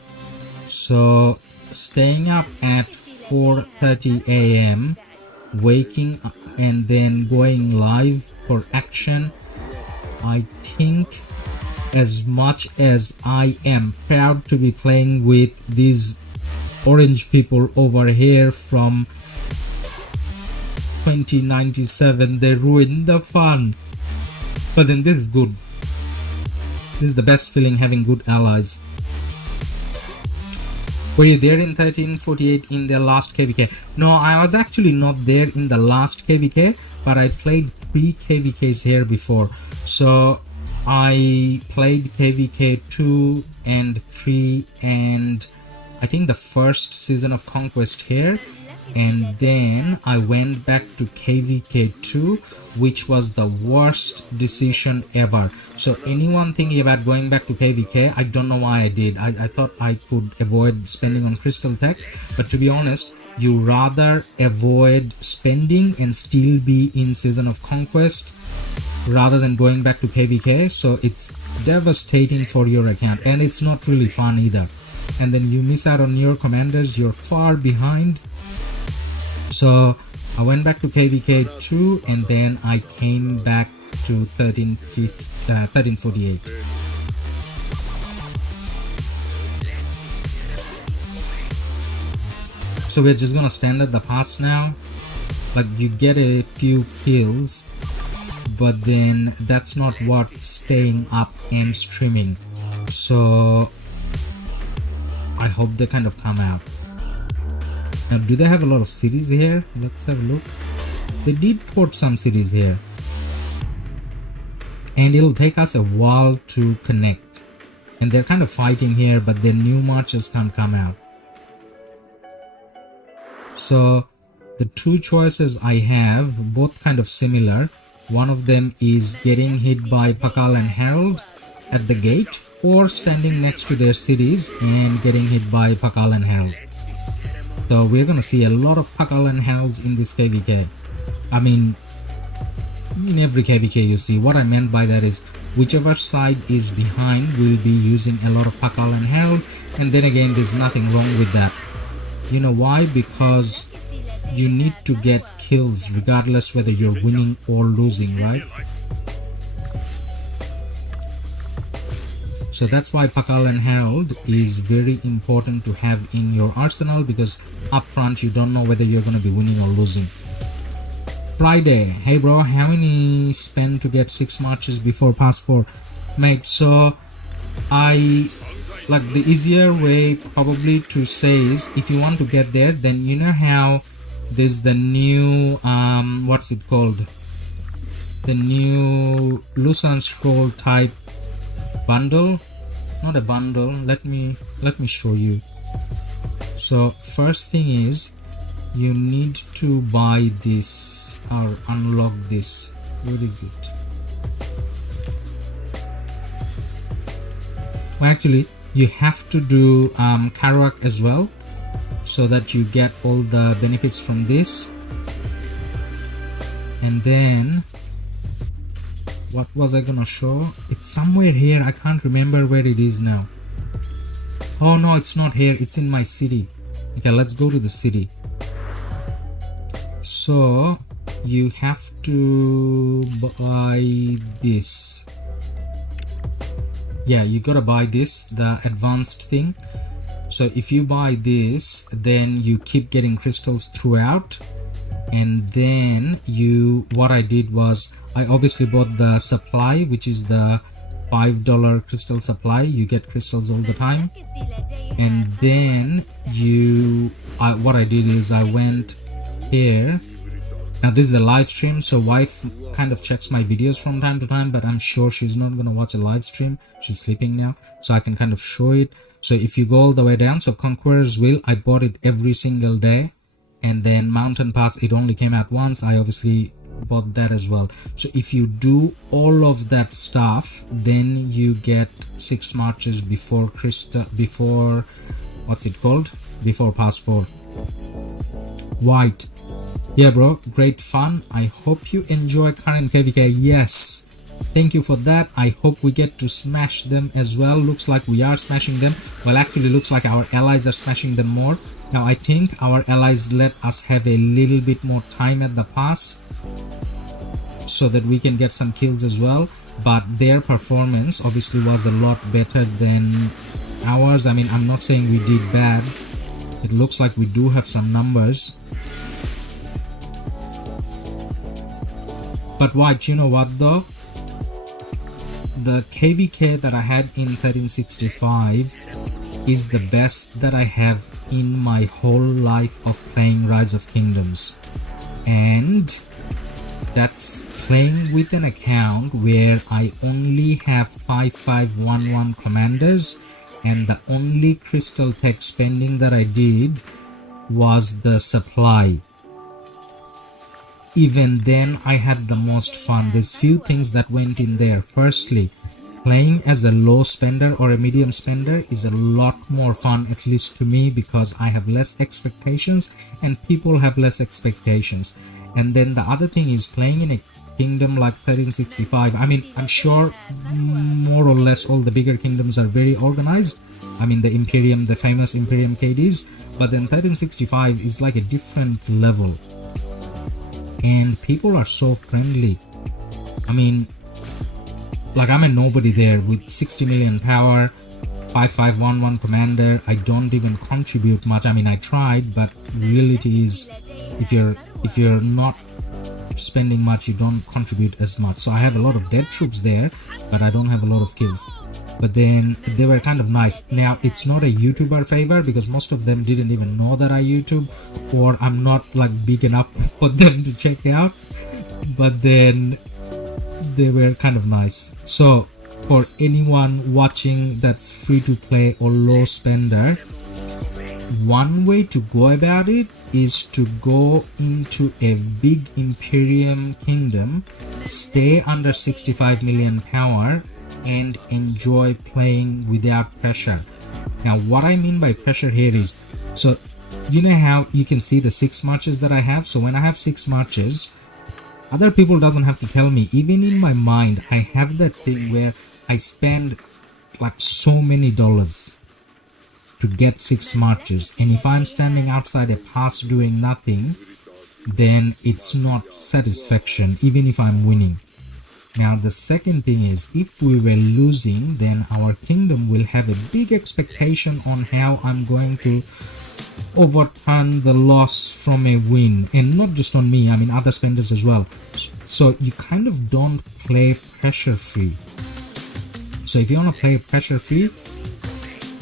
So, staying up at 4:30 AM, waking up and then going live for action. I think, as much as I am proud to be playing with these orange people over here from 2097, they ruined the fun. But then this is good. This is the best feeling, having good allies. Were you there in 1348 in the last KvK? No, I was actually not there in the last KvK, but I played 3 KvKs here before. So I played KvK 2 and 3 and I think the first season of Conquest here, and then I went back to KvK 2, which was the worst decision ever. So anyone thinking about going back to KvK, I don't know why I did. I thought I could avoid spending on crystal tech, but to be honest, you rather avoid spending and still be in Season of Conquest rather than going back to KvK. So it's devastating for your account, and it's not really fun either. And then you miss out on your commanders, you're far behind. So I went back to KvK 2 and then I came back to 1348. So we're just gonna stand at the pass now. Like, you get a few kills, but then that's not worth staying up and streaming. So I hope they kind of come out. Now, do they have a lot of cities here? Let's have a look. They did port some cities here. And it'll take us a while to connect. And they're kind of fighting here, but their new marches can't come out. So the two choices I have, both kind of similar. One of them is getting hit by Pakal and Herald at the gate, or standing next to their cities and getting hit by Pakal and Herald. So we're gonna see a lot of Pakal and Heralds in this KvK. I mean, in every KvK you see. What I meant by that is, whichever side is behind will be using a lot of Pakal and Herald, and then again, there's nothing wrong with that. You know why? Because you need to get kills regardless whether you're winning or losing, right? So that's why Pakal and Herald is very important to have in your arsenal, because up front you don't know whether you're going to be winning or losing. Friday, hey bro, how many spend to get 6 marches before pass 4? Mate, so like the easier way probably to say is, if you want to get there, then you know how there's the new what's it called, the new Lusan scroll type bundle, not a bundle, let me show you. So first thing is, you need to buy this or unlock this. Where is it? Well, actually you have to do Karak as well, so that you get all the benefits from this. And then what was I gonna show? It's somewhere here, I can't remember where it is now. Oh no, it's not here, it's in my city. Okay, let's go to the city. So you have to buy this. Yeah, you gotta buy this, the advanced thing. So if you buy this, then you keep getting crystals throughout. And then what I did was, I obviously bought the supply, which is the $5 crystal supply. You get crystals all the time. And then what I did is I went here. Now this is the live stream, so wife kind of checks my videos from time to time, but I'm sure she's not going to watch a live stream. She's sleeping now, so I can kind of show it. So if you go all the way down, so Conqueror's Will, I bought it every single day. And then Mountain Pass, it only came out once. I obviously bought that as well. So if you do all of that stuff, then you get 6 marches before what's it called? Before Pass 4. White. Yeah bro, great fun. I hope you enjoy current KvK. Yes, thank you for that. I hope we get to smash them as well. Looks like we are smashing them. Well, actually looks like our allies are smashing them more. Now I think our allies let us have a little bit more time at the pass, so that we can get some kills as well. But their performance obviously was a lot better than ours. I mean, I'm not saying we did bad. It looks like we do have some numbers. But White, you know what though? The KvK that I had in 1365 is the best that I have in my whole life of playing Rise of Kingdoms, and that's playing with an account where I only have 5511 commanders, and the only crystal tech spending that I did was the supply. Even then I had the most fun. There's few things that went in there. Firstly, playing as a low spender or a medium spender is a lot more fun, at least to me, because I have less expectations and people have less expectations. And then the other thing is playing in a kingdom like 1365. I mean, I'm sure more or less all the bigger kingdoms are very organized. I mean, the Imperium, the famous Imperium KDs, but then 1365 is like a different level. And people are so friendly. I mean, like, I'm a nobody there with 60 million power, 5511 commander. I don't even contribute much. I mean, I tried, but reality is, if you're not spending much, you don't contribute as much. So I have a lot of dead troops there, but I don't have a lot of kills. But then they were kind of nice. Now, it's not a YouTuber favor because most of them didn't even know that I YouTube, or I'm not like big enough for them to check out, but then they were kind of nice. So for anyone watching that's free to play or low spender, one way to go about it is to go into a big Imperium kingdom, stay under 65 million power, and enjoy playing without pressure. Now, what I mean by pressure here is, so you know how you can see the 6 marches that I have? So when I have 6 marches, other people doesn't have to tell me. Even in my mind, I have that thing where I spend like so many dollars to get 6 marches, and if I'm standing outside a pass doing nothing, then it's not satisfaction, even if I'm winning. Now, the second thing is, if we were losing, then our kingdom will have a big expectation on how I'm going to overturn the loss from a win, and not just on me, I mean other spenders as well. So you kind of don't play pressure free. So if you want to play pressure free,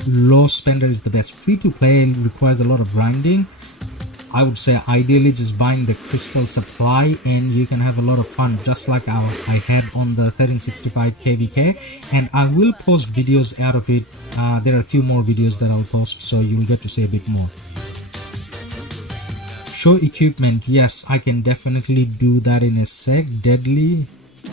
low spender is the best. Free to play requires a lot of grinding. I would say ideally just buying the crystal supply, and you can have a lot of fun, just like I had on the 1365 KvK, and I will post videos out of it. There are a few more videos that I'll post, so you'll get to see a bit more. Show equipment. Yes, I can definitely do that in a sec. Deadly.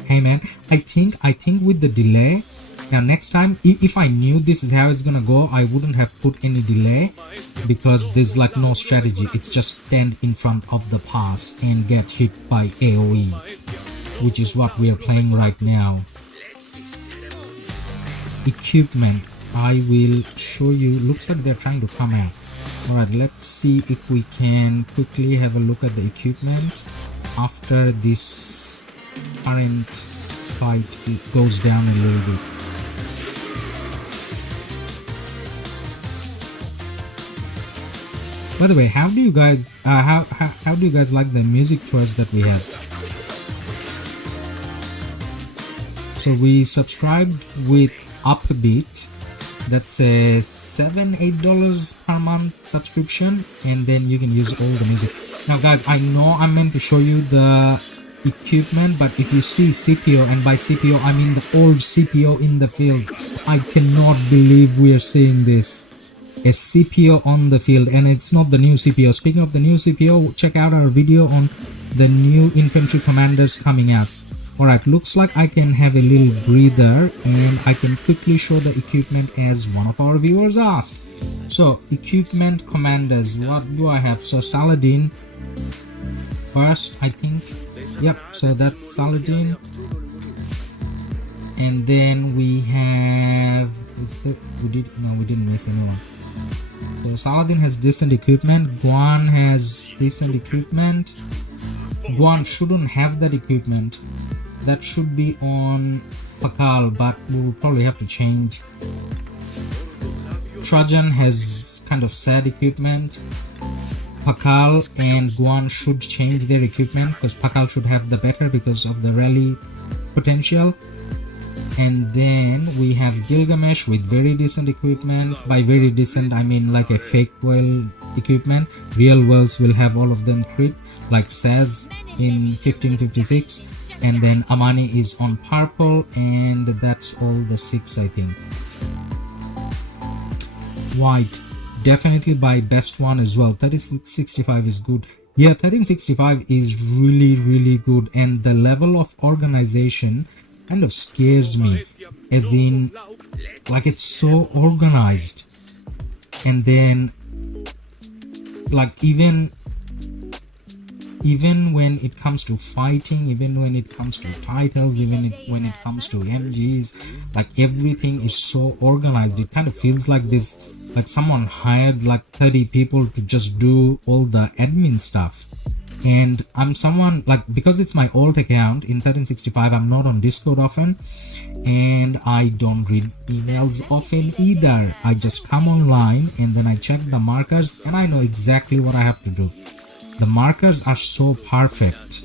Hey man, I think with the delay, now next time, if I knew this is how it's gonna go, I wouldn't have put any delay, because there's like no strategy. It's just stand in front of the pass and get hit by AoE, which is what we are playing right now. Equipment, I will show you. Looks like they're trying to come out. Alright, let's see if we can quickly have a look at the equipment after this current fight goes down a little bit. By the way, how do you guys how do you guys like the music choice that we have? So we subscribed with Upbeat. That's a $7-8 per month subscription, and then you can use all the music. Now guys, I know I'm meant to show you the equipment, but if you see CPO, and by CPO I mean the old CPO in the field, I cannot believe we are seeing this. A CPO on the field, and it's not the new CPO. Speaking of the new CPO, check out our video on the new infantry commanders coming out. Alright, looks like I can have a little breather, and I can quickly show the equipment as one of our viewers asked. So, equipment commanders, what do I have? So, Saladin first, I think. Yep, so that's Saladin. And then we have... we didn't miss anyone. So Saladin has decent equipment. Guan has decent equipment. Guan shouldn't have that equipment. That should be on Pakal, but we will probably have to change. Trajan has kind of sad equipment. Pakal and Guan should change their equipment, because Pakal should have the better because of the rally potential. And then we have Gilgamesh with very decent equipment. By very decent, I mean like a fake whale equipment. Real whales will have all of them crit, like Saz in 1556. And then Amani is on purple, and that's all the 6, I think. White, definitely by best one as well. 3665 is good. Yeah, 1365 is really good, and the level of organization kind of scares me, as in like it's so organized. And then like even when it comes to fighting, even when it comes to titles, even when it comes to MGs, like everything is so organized. It kind of feels like this, like someone hired like 30 people to just do all the admin stuff. And I'm someone like, because it's my old account in 1365, I'm not on Discord often, and I don't read emails often either. I just come online and then I check the markers and I know exactly what I have to do. The markers are so perfect.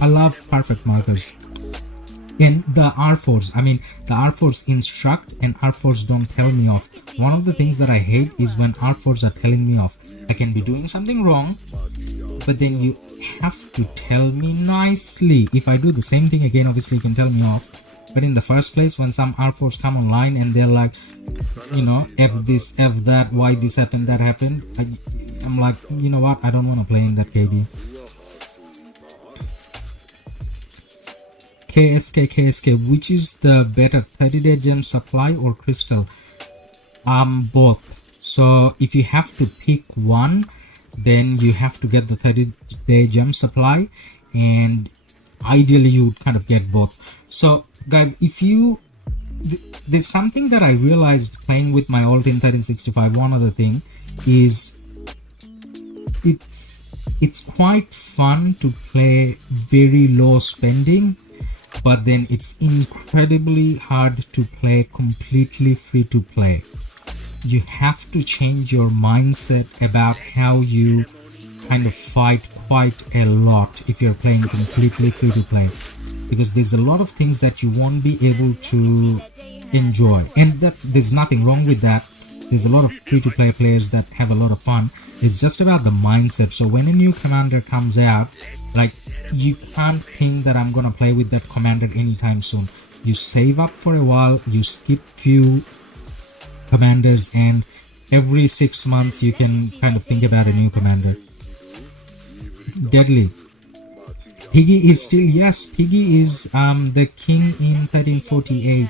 I love perfect markers. And the R4s, I mean the R4s instruct and R4s don't tell me off. One of the things that I hate is when R4s are telling me off. I can be doing something wrong, but then you have to tell me nicely. If I do the same thing again, obviously you can tell me off. But in the first place, when some R4s come online and they're like, you know, F this, F that, why this happened, that happened, I'm like, you know what, I don't want to play in that KD. KSK, which is the better, 30-day gem supply or crystal? Both. So if you have to pick one, then you have to get the 30-day gem supply, and ideally you would kind of get both. So guys, if you there's something that I realized playing with my alt in 1365. One other thing is it's quite fun to play very low spending, but then it's incredibly hard to play completely free to play. You have to change your mindset about how you kind of fight quite a lot if you're playing completely free to play, because there's a lot of things that you won't be able to enjoy, and there's nothing wrong with that. There's a lot of free to play players that have a lot of fun. It's just about the mindset. So when a new commander comes out, like, you can't think that I'm gonna play with that commander anytime soon. You save up for a while, you skip few commanders, and every 6 months you can kind of think about a new commander. Deadly. Piggy is still, yes, Piggy is the king in 1348.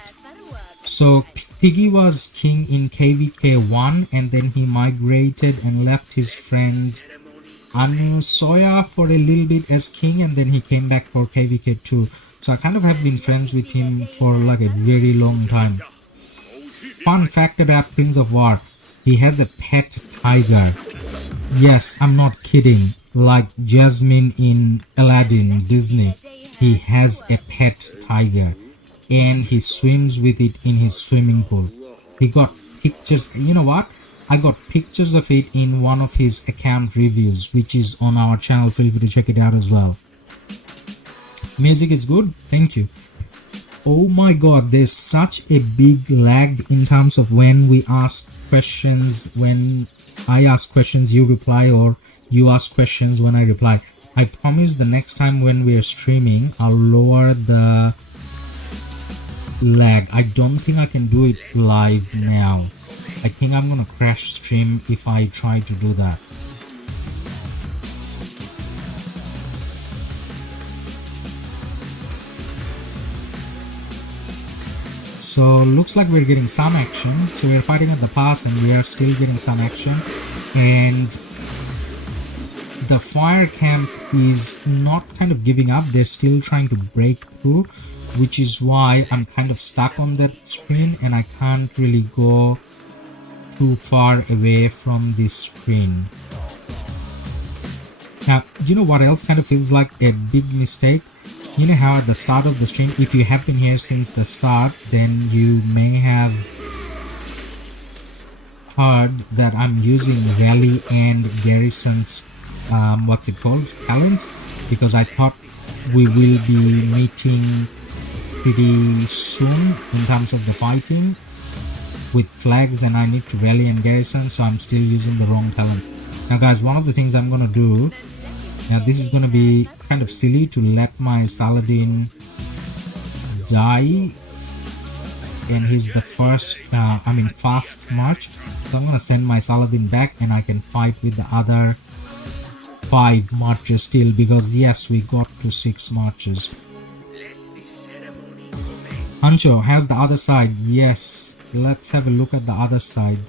So Piggy was king in KvK 1, and then he migrated and left his friend Anu Soya for a little bit as king, and then he came back for KvK 2. So I kind of have been friends with him for like a very long time. Fun fact about Prince of War, he has a pet tiger. Yes, I'm not kidding. Like Jasmine in Aladdin, Disney, he has a pet tiger, and he swims with it in his swimming pool. He got pictures, you know what? I got pictures of it in one of his account reviews, which is on our channel. Feel free to check it out as well. Music is good, thank you. Oh my god, there's such a big lag in terms of when we ask questions. When I ask questions, you reply, or you ask questions when I reply. I promise the next time when we are streaming, I'll lower the lag. I don't think I can do it live now. I think I'm gonna crash stream if I try to do that. So looks like we're getting some action. So we're fighting at the pass and we are still getting some action, and the fire camp is not kind of giving up. They're still trying to break through, which is why I'm kind of stuck on that screen and I can't really go too far away from this screen. Now, you know what else kind of feels like a big mistake? You know how at the start of the stream, if you have been here since the start, then you may have heard that I'm using Rally and Garrison's talents, because I thought we will be meeting pretty soon in terms of the fighting with flags, and I need to rally and garrison, so I'm still using the wrong talents. Now guys, one of the things I'm gonna do, now this is gonna be kind of silly to let my Saladin die, and he's the first fast march, so I'm gonna send my Saladin back and I can fight with the other 5 marches still, because yes, we got to 6 marches. Hancho, how's the other side? Yes, let's have a look at the other side.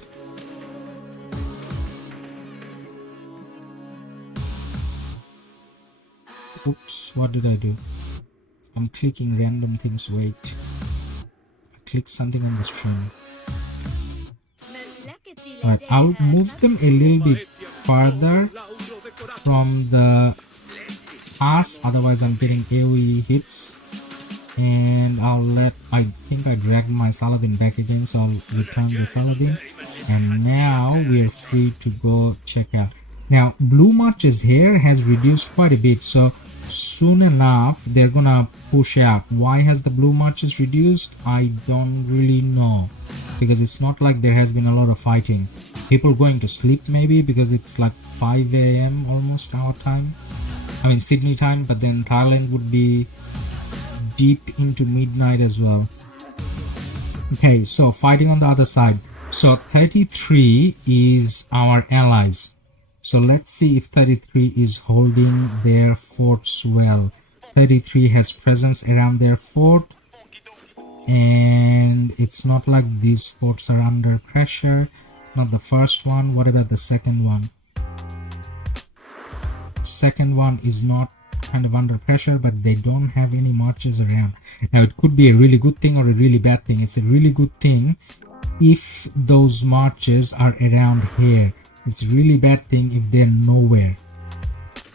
Oops, what did I do? I'm clicking random things. Wait, I clicked something on the stream. Alright, I'll move them a little bit farther from the pass, otherwise I'm getting AoE hits. And I think I dragged my Saladin back again, so I'll return the Saladin, and now we're free to go check out. Now blue marches here has reduced quite a bit, so soon enough they're gonna push out. Why has the blue marches reduced? I don't really know, because it's not like there has been a lot of fighting. People going to sleep maybe, because it's like 5 AM almost our time, I mean Sydney time, but then Thailand would be deep into midnight as well. Okay, so fighting on the other side. So 33 is our allies, so let's see if 33 is holding their forts well. 33 has presence around their fort, and it's not like these forts are under pressure. Not the first one. What about the second one? Second one is not kind of under pressure, but they don't have any marches around. Now it could be a really good thing or a really bad thing. It's a really good thing if those marches are around here. It's a really bad thing if they're nowhere.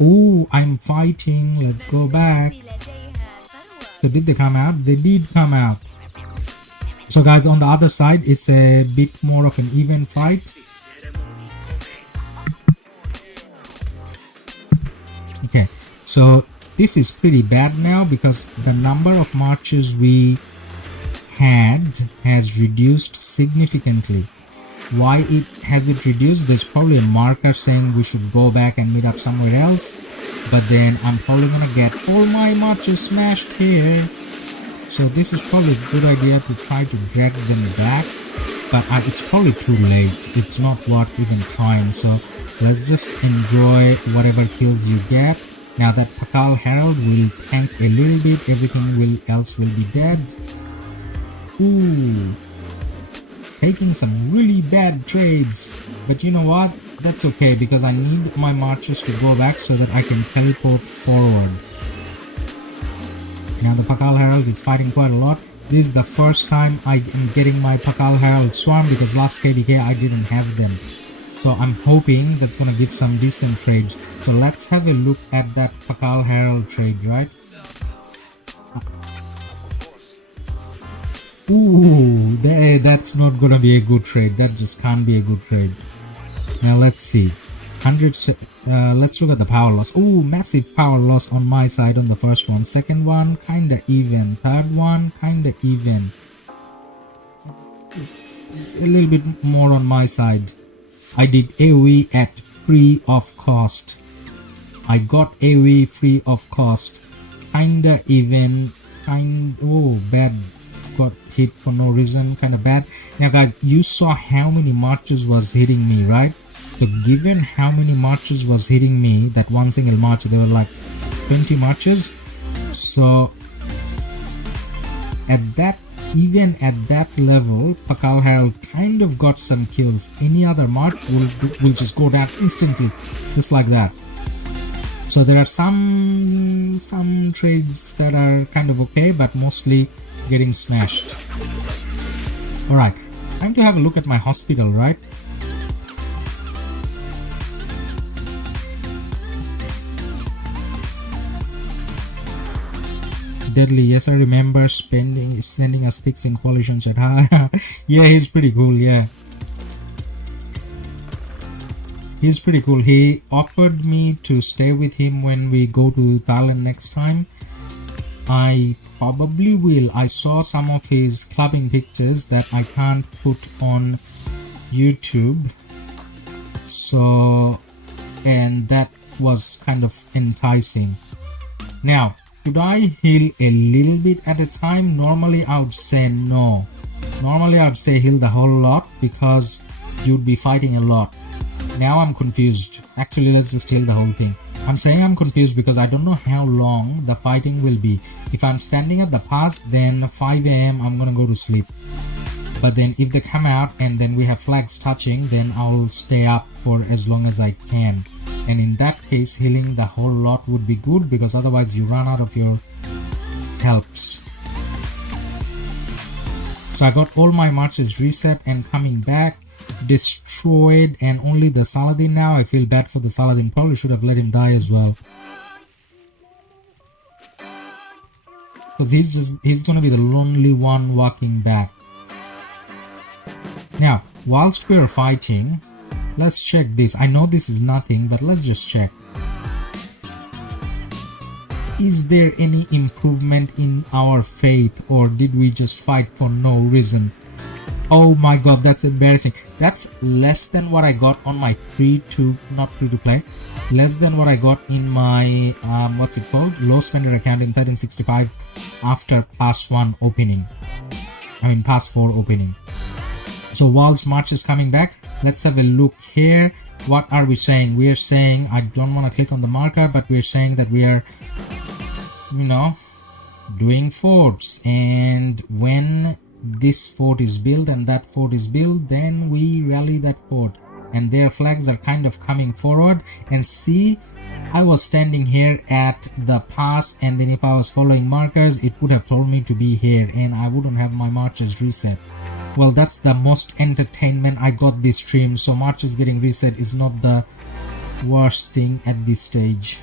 Oh, I'm fighting. Let's go back. So did they come out? They did come out. So guys, on the other side it's a bit more of an even fight. Okay, so this is pretty bad now, because the number of marches we had has reduced significantly. Why has it reduced? There's probably a marker saying we should go back and meet up somewhere else, but then I'm probably gonna get all my marches smashed here. So this is probably a good idea to try to drag them back, but it's probably too late. It's not worth even trying, so let's just enjoy whatever kills you get. Now that Pakal Herald will tank a little bit, everything else will be dead. Ooh, taking some really bad trades, but you know what? That's okay, because I need my marchers to go back so that I can teleport forward. Now the Pakal Herald is fighting quite a lot. This is the first time I am getting my Pakal Herald Swarm, because last KvK I didn't have them. So I'm hoping that's gonna give some decent trades. So let's have a look at that Pakal Herald trade, right? Ooh, that's not gonna be a good trade. That just can't be a good trade. Now let's see. Let's look at the power loss. Ooh, massive power loss on my side on the first one. Second one, kinda even. Third one, kinda even. It's a little bit more on my side. I did AoE at free of cost. I got AoE free of cost. Kinda even. Oh, bad. Got hit for no reason. Kinda bad. Now guys, you saw how many marches was hitting me, right? So given how many marches was hitting me, that one single march, there were like 20 marches. So even at that level, Pakal Herald kind of got some kills. Any other march will just go down instantly, just like that. So there are some trades that are kind of okay, but mostly getting smashed. Alright, time to have a look at my hospital, right? Deadly, yes, I remember sending us pics in coalition chat. Yeah, he's pretty cool. Yeah, he's pretty cool. He offered me to stay with him when we go to Thailand next time, I probably will. I saw some of his clubbing pictures that I can't put on YouTube, so, and that was kind of enticing. Now, should I heal a little bit at a time? Normally I would say no. Normally I would say heal the whole lot because you'd be fighting a lot. Now I'm confused. Actually, let's just heal the whole thing. I'm saying I'm confused because I don't know how long the fighting will be. If I'm standing at the pass, then 5 AM I'm gonna go to sleep. But then if they come out and then we have flags touching, then I'll stay up for as long as I can. And in that case, healing the whole lot would be good because otherwise you run out of your helps. So I got all my marches reset and coming back, destroyed, and only the Saladin now. I feel bad for the Saladin, probably should have let him die as well. Because he's gonna be the lonely one walking back. Now, whilst we're fighting, let's check this. I know this is nothing, but let's just check. Is there any improvement in our faith, or did we just fight for no reason? Oh my god, that's embarrassing. That's less than what I got on my not free to play, less than what I got in my what's it called, low spender account in 1365 after pass 1 opening. I mean pass 4 opening. So whilst March is coming back, let's have a look here. What are we saying? We are saying, I don't want to click on the marker, but we're saying that we are, you know, doing forts, and when this fort is built and that fort is built, then we rally that fort, and their flags are kind of coming forward. And see, I was standing here at the pass, and then if I was following markers, it would have told me to be here and I wouldn't have my marches reset. Well, that's the most entertainment I got this stream, so marches getting reset is not the worst thing at this stage.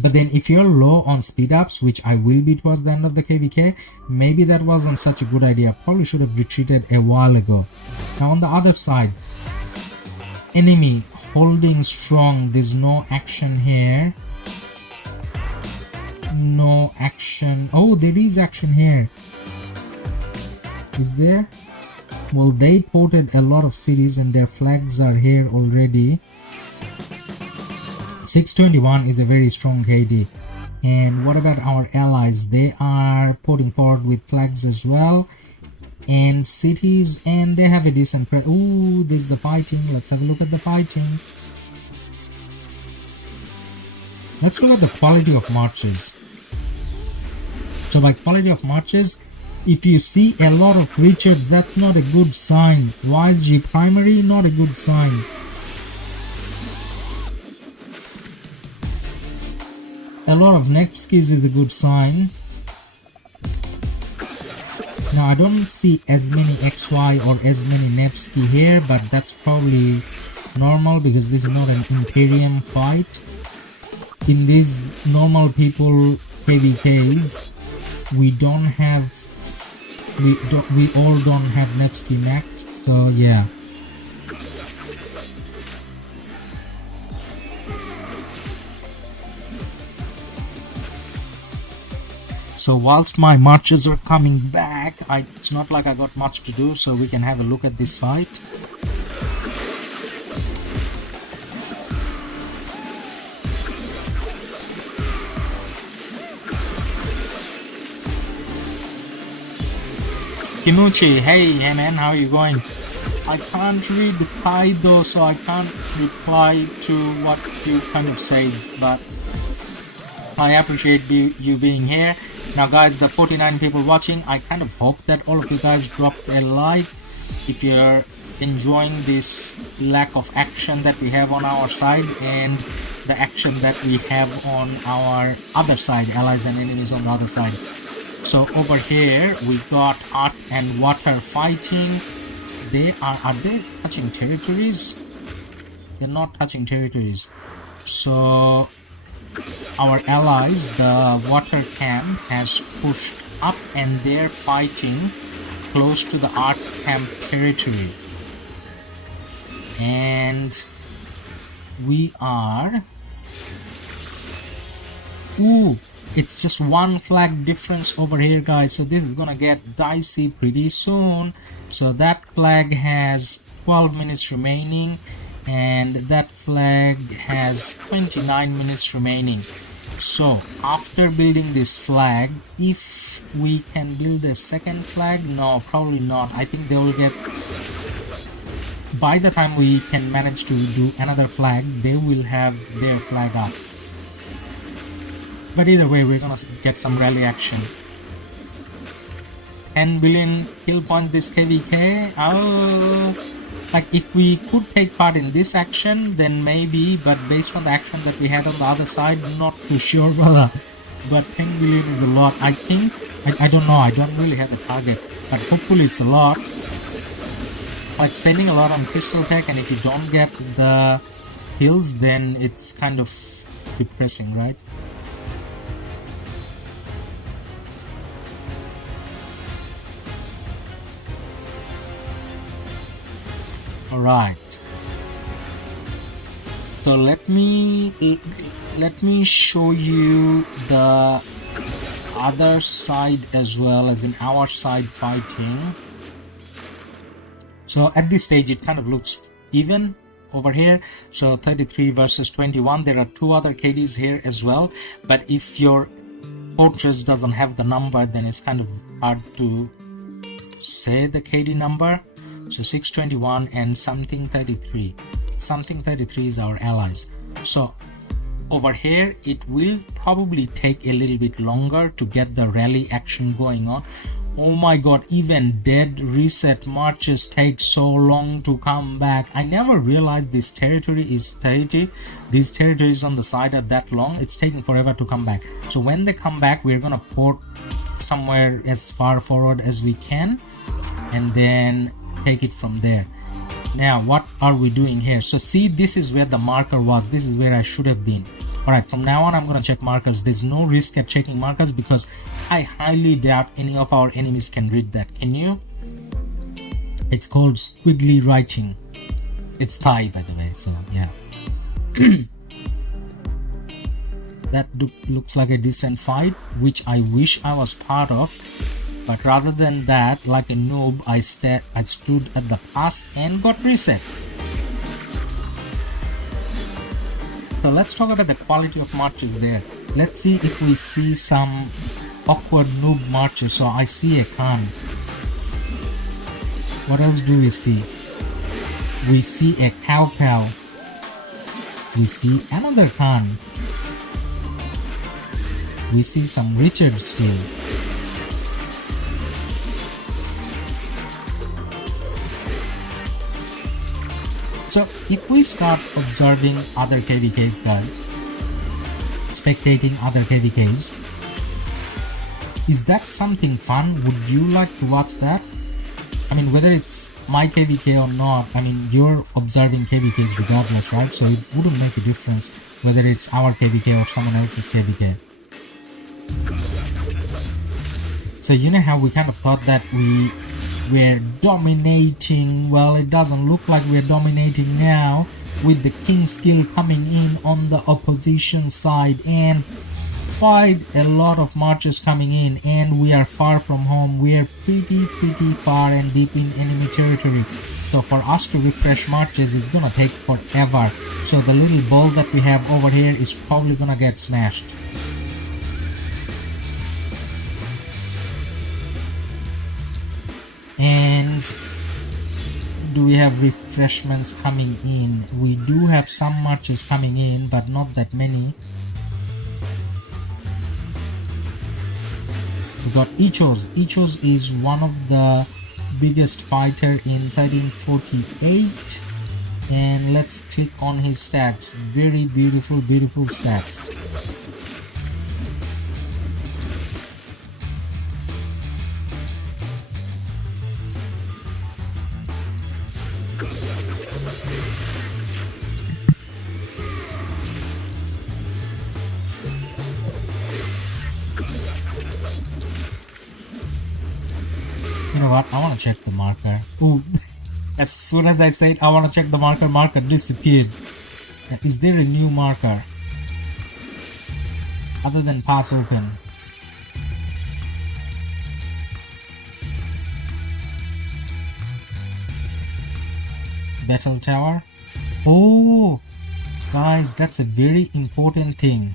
But then if you're low on speed ups, which I will be towards the end of the KvK, maybe that wasn't such a good idea. Probably should have retreated a while ago. Now on the other side, enemy holding strong. There's no action here. No action. Oh, there is action here. Is there? Well, they ported a lot of cities and their flags are here already. 621 is a very strong KD. And what about our allies? They are putting forward with flags as well, and cities, and they have a decent ooh, there's the fighting. Let's have a look at the fighting. Let's look at the quality of marches. So by quality of marches, if you see a lot of Richards, that's not a good sign. YSG primary, not a good sign. A lot of Nevskis is a good sign. Now I don't see as many XY or as many Nevsky here, but that's probably normal because this is not an Imperium fight. In these normal people KvKs, we all don't have Nevsky maxed, so yeah. So whilst my marches are coming back, it's not like I got much to do, so we can have a look at this fight. Kimuchi, hey man, how are you going? I can't read the Thai though, so I can't reply to what you kind of say, but I appreciate you being here. Now guys, the 49 people watching, I kind of hope that all of you guys dropped a like if you're enjoying this lack of action that we have on our side and the action that we have on our other side, allies and enemies on the other side. So over here we got Earth and Water fighting. Are they touching territories? They're not touching territories. So our allies, the water camp has pushed up and they're fighting close to the Earth camp territory. And we are... Ooh, it's just one flag difference over here, guys. So this is gonna get dicey pretty soon. So that flag has 12 minutes remaining, and that flag has 29 minutes remaining. So after building this flag, if we can build a second flag, no, probably not. I think they will get, by the time we can manage to do another flag, they will have their flag up. But either way, we're gonna get some rally action. 10 billion kill points this KvK. Oh, like if we could take part in this action, then maybe, but based on the action that we had on the other side, not too sure, brother. But 10 billion is a lot. I think, I don't know, I don't really have a target, but hopefully it's a lot. Like spending a lot on crystal tech, and if you don't get the kills, then it's kind of depressing, right? Alright, so let me show you the other side as well, as in our side fighting. So at this stage it kind of looks even over here. So 33 versus 21. There are two other KDs here as well, but if your fortress doesn't have the number, then it's kind of hard to say the KD number. So 621 and something 33. Something 33 is our allies. So over here it will probably take a little bit longer to get the rally action going on. Oh my god, even dead reset marches take so long to come back. I never realized this territory is 30. These territories on the side are that long. It's taking forever to come back. So when they come back, we're gonna port somewhere as far forward as we can, and then take it from there. Now what are we doing here? So see, this is where the marker was. This is where I should have been. Alright, from now on I'm gonna check markers. There's no risk at checking markers because I highly doubt any of our enemies can read that. Can you? It's called squiggly writing. It's Thai, by the way, so yeah. That looks like a decent fight, which I wish I was part of. But rather than that, like a noob, I stood at the pass and got reset. So let's talk about the quality of marches there. Let's see if we see some awkward noob marches. So I see a Khan. What else do we see? We see a cow. We see another Khan. We see some Richard still. So if we start observing other KvKs, guys, spectating other KvKs, is that something fun? Would you like to watch that? I mean, whether it's my KvK or not, I mean, you're observing KvKs regardless, right? So it wouldn't make a difference whether it's our KvK or someone else's KvK. So you know how we kind of thought that we're dominating. Well, it doesn't look like we're dominating now, with the king skill coming in on the opposition side and quite a lot of marches coming in, and we are far from home. We are pretty far and deep in enemy territory. So for us to refresh marches, it's gonna take forever. So the little ball that we have over here is probably gonna get smashed. And do we have refreshments coming in? We do have some marches coming in, but not that many. We got Ichos. Ichos is one of the biggest fighter in 1348, and let's click on his stats. Very beautiful stats. You know what? I want to check the marker. Ooh, as soon as I said I want to check the marker disappeared. Is there a new marker? other than pass open. Battle tower. Oh, guys, that's a very important thing.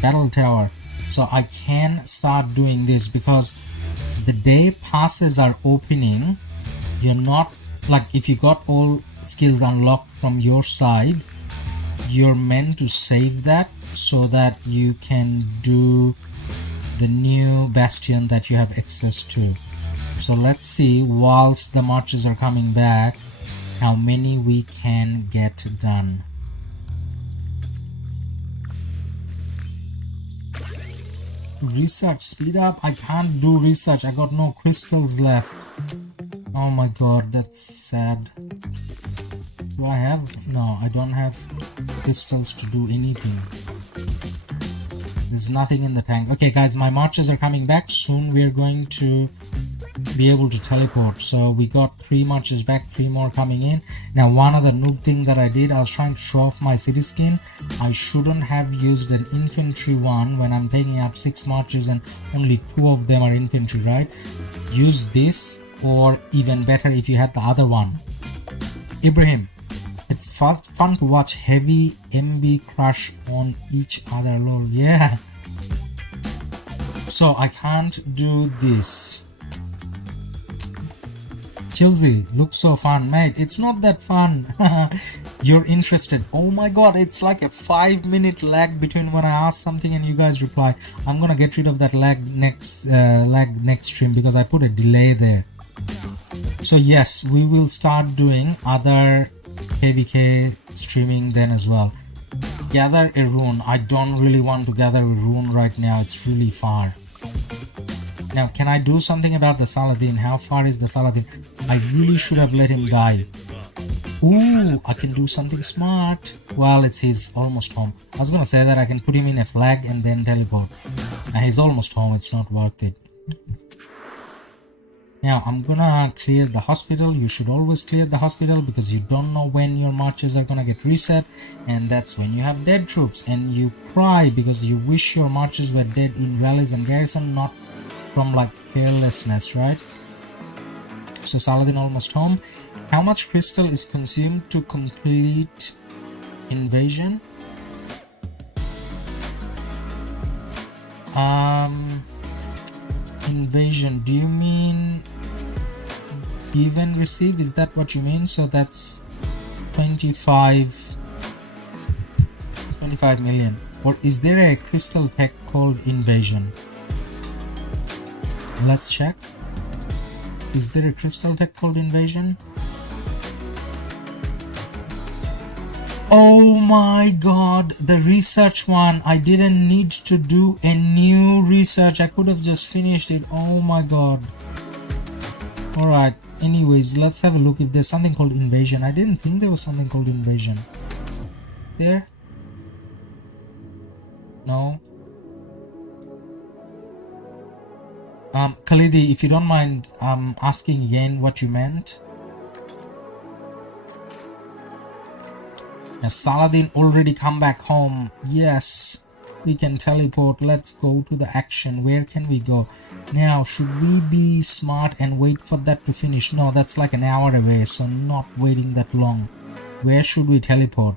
Battle tower. So I can start doing this because the day passes are opening. You're not like, if you got all skills unlocked from your side, you're meant to save that so that you can do the new bastion that you have access to. So let's see, whilst the marches are coming back, how many we can get done. Research, speed up. I can't do research. I got no crystals left. Oh my god, that's sad. Do I have? No, I don't have crystals to do anything. There's nothing in the tank. Okay guys, my marches are coming back. Soon we're going to be able to teleport. So we got 3 marches back, 3 more coming in. Now one other noob thing that I did, I was trying to show off my city skin. I shouldn't have used an infantry one when I'm taking out 6 marches and only 2 of them are infantry, right? Use this, or even better if you had the other one. Ibrahim, it's fun to watch heavy MB crush on each other, lol. Yeah. So I can't do this. Chelsea, looks so fun, mate. It's not that fun. You're interested. Oh my god, it's like a 5-minute lag between when I ask something and you guys reply. I'm gonna get rid of that lag next stream because I put a delay there. So yes, we will start doing other KvK streaming then as well. Gather a rune. I don't really want to gather a rune right now. It's really far. Now, can I do something about the Saladin? How far is the Saladin? I really should have let him die. Ooh, I can do something smart. Well, he's almost home. I was gonna say that I can put him in a flag and then teleport. Now, he's almost home. It's not worth it. Now, I'm gonna clear the hospital. You should always clear the hospital because you don't know when your marches are gonna get reset. And that's when you have dead troops. And you cry because you wish your marches were dead in rallies and garrison, not from like carelessness, right? So Saladin almost home. How much crystal is consumed to complete invasion? Invasion, do you mean give and receive? Is that what you mean? So that's 25 million. Or is there a crystal tech called invasion? Let's check. Is there a crystal tech called invasion? Oh my god, the research one. I didn't need to do a new research. I could have just finished it. Oh my god. Alright, anyways, let's have a look if there's something called invasion. I didn't think there was something called invasion. There? No. Khalidi, if you don't mind asking again what you meant. Now, Saladin already come back home. Yes, we can teleport. Let's go to the action. Where can we go? Now, should we be smart and wait for that to finish? No, that's like an hour away, so not waiting that long. Where should we teleport?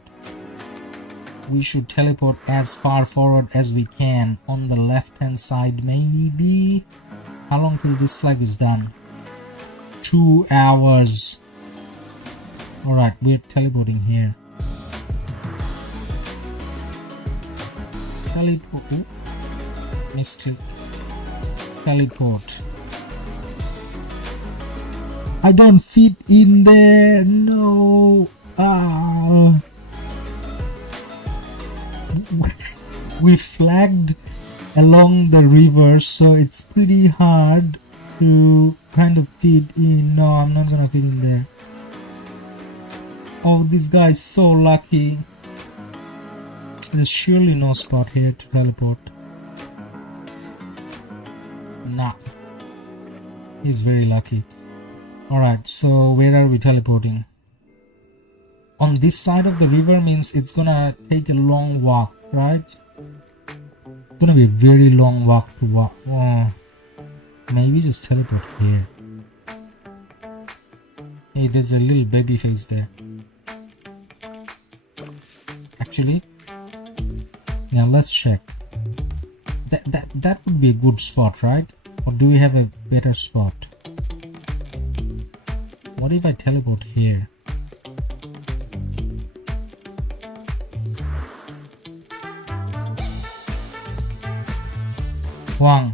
We should teleport as far forward as we can. On the left hand side, maybe. How long till this flag is done? 2 hours. Alright, we're teleporting here. Teleport. Oh, misclick. Teleport. I don't fit in there. No. We flagged along the river, so it's pretty hard to kind of fit in. No, I'm not gonna fit in there. Oh, this guy is so lucky. There's surely no spot here to teleport. Nah. He's very lucky. Alright, so where are we teleporting? On this side of the river means it's gonna take a long walk, right? Gonna be a very long walk to walk. Oh, maybe just teleport here. Hey, there's a little baby face there. Actually, now let's check. That would be a good spot, right? Or do we have a better spot? What if I teleport here? Wang.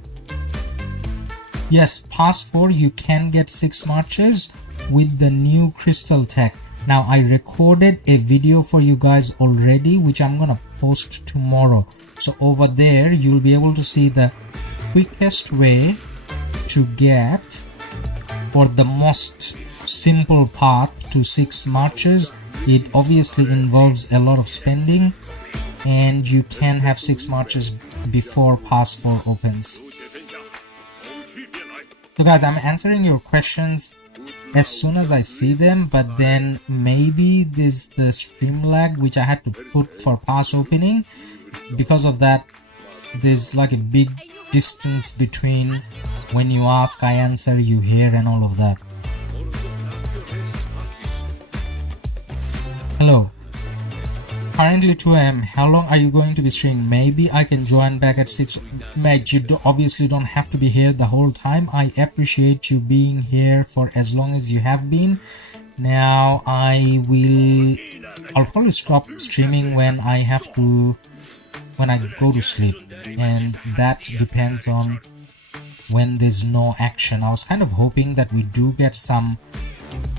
Yes, pass 4 you can get 6 marches with the new crystal tech. Now I recorded a video for you guys already, which I'm gonna post tomorrow. So over there you'll be able to see the quickest way to get, or the most simple path to 6 marches. It obviously involves a lot of spending, and you can have 6 marches before pass 4 opens. So guys, I'm answering your questions as soon as I see them, but then maybe there's the stream lag which I had to put for pass opening. Because of that, there's like a big distance between when you ask, I answer, you hear, and all of that. Hello. Currently 2 AM. How long are you going to be streaming? Maybe I can join back at 6. Mate, you obviously don't have to be here the whole time. I appreciate you being here for as long as you have been. Now I'll probably stop streaming when I go to sleep, and that depends on when there's no action. I was kind of hoping that we do get some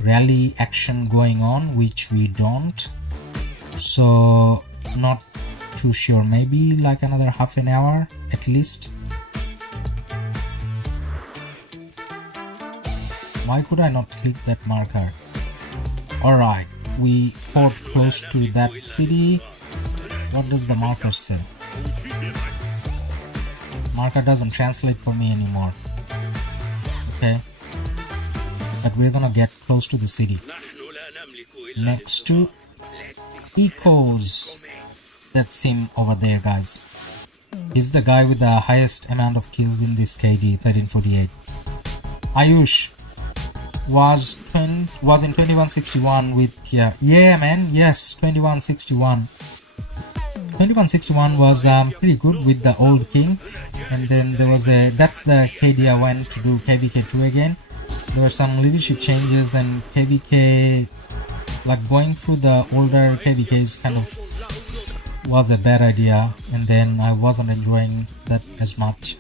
rally action going on, which we don't. So not too sure, maybe like another half an hour at least. Why could I not click that marker? Alright, we port close to that city. What does the marker say? Marker doesn't translate for me anymore. Okay, but we're gonna get close to the city. Next to Ecos. That's him over there, guys. He's the guy with the highest amount of kills in this KD, 1348. Ayush was in 2161 with, yeah man, yes, 2161. 2161 was pretty good with the old king, and then there was that's the KD I went to do KvK 2 again. There were some leadership changes, and KvK, like going through the older KvKs kind of was a bad idea, and then I wasn't enjoying that as much.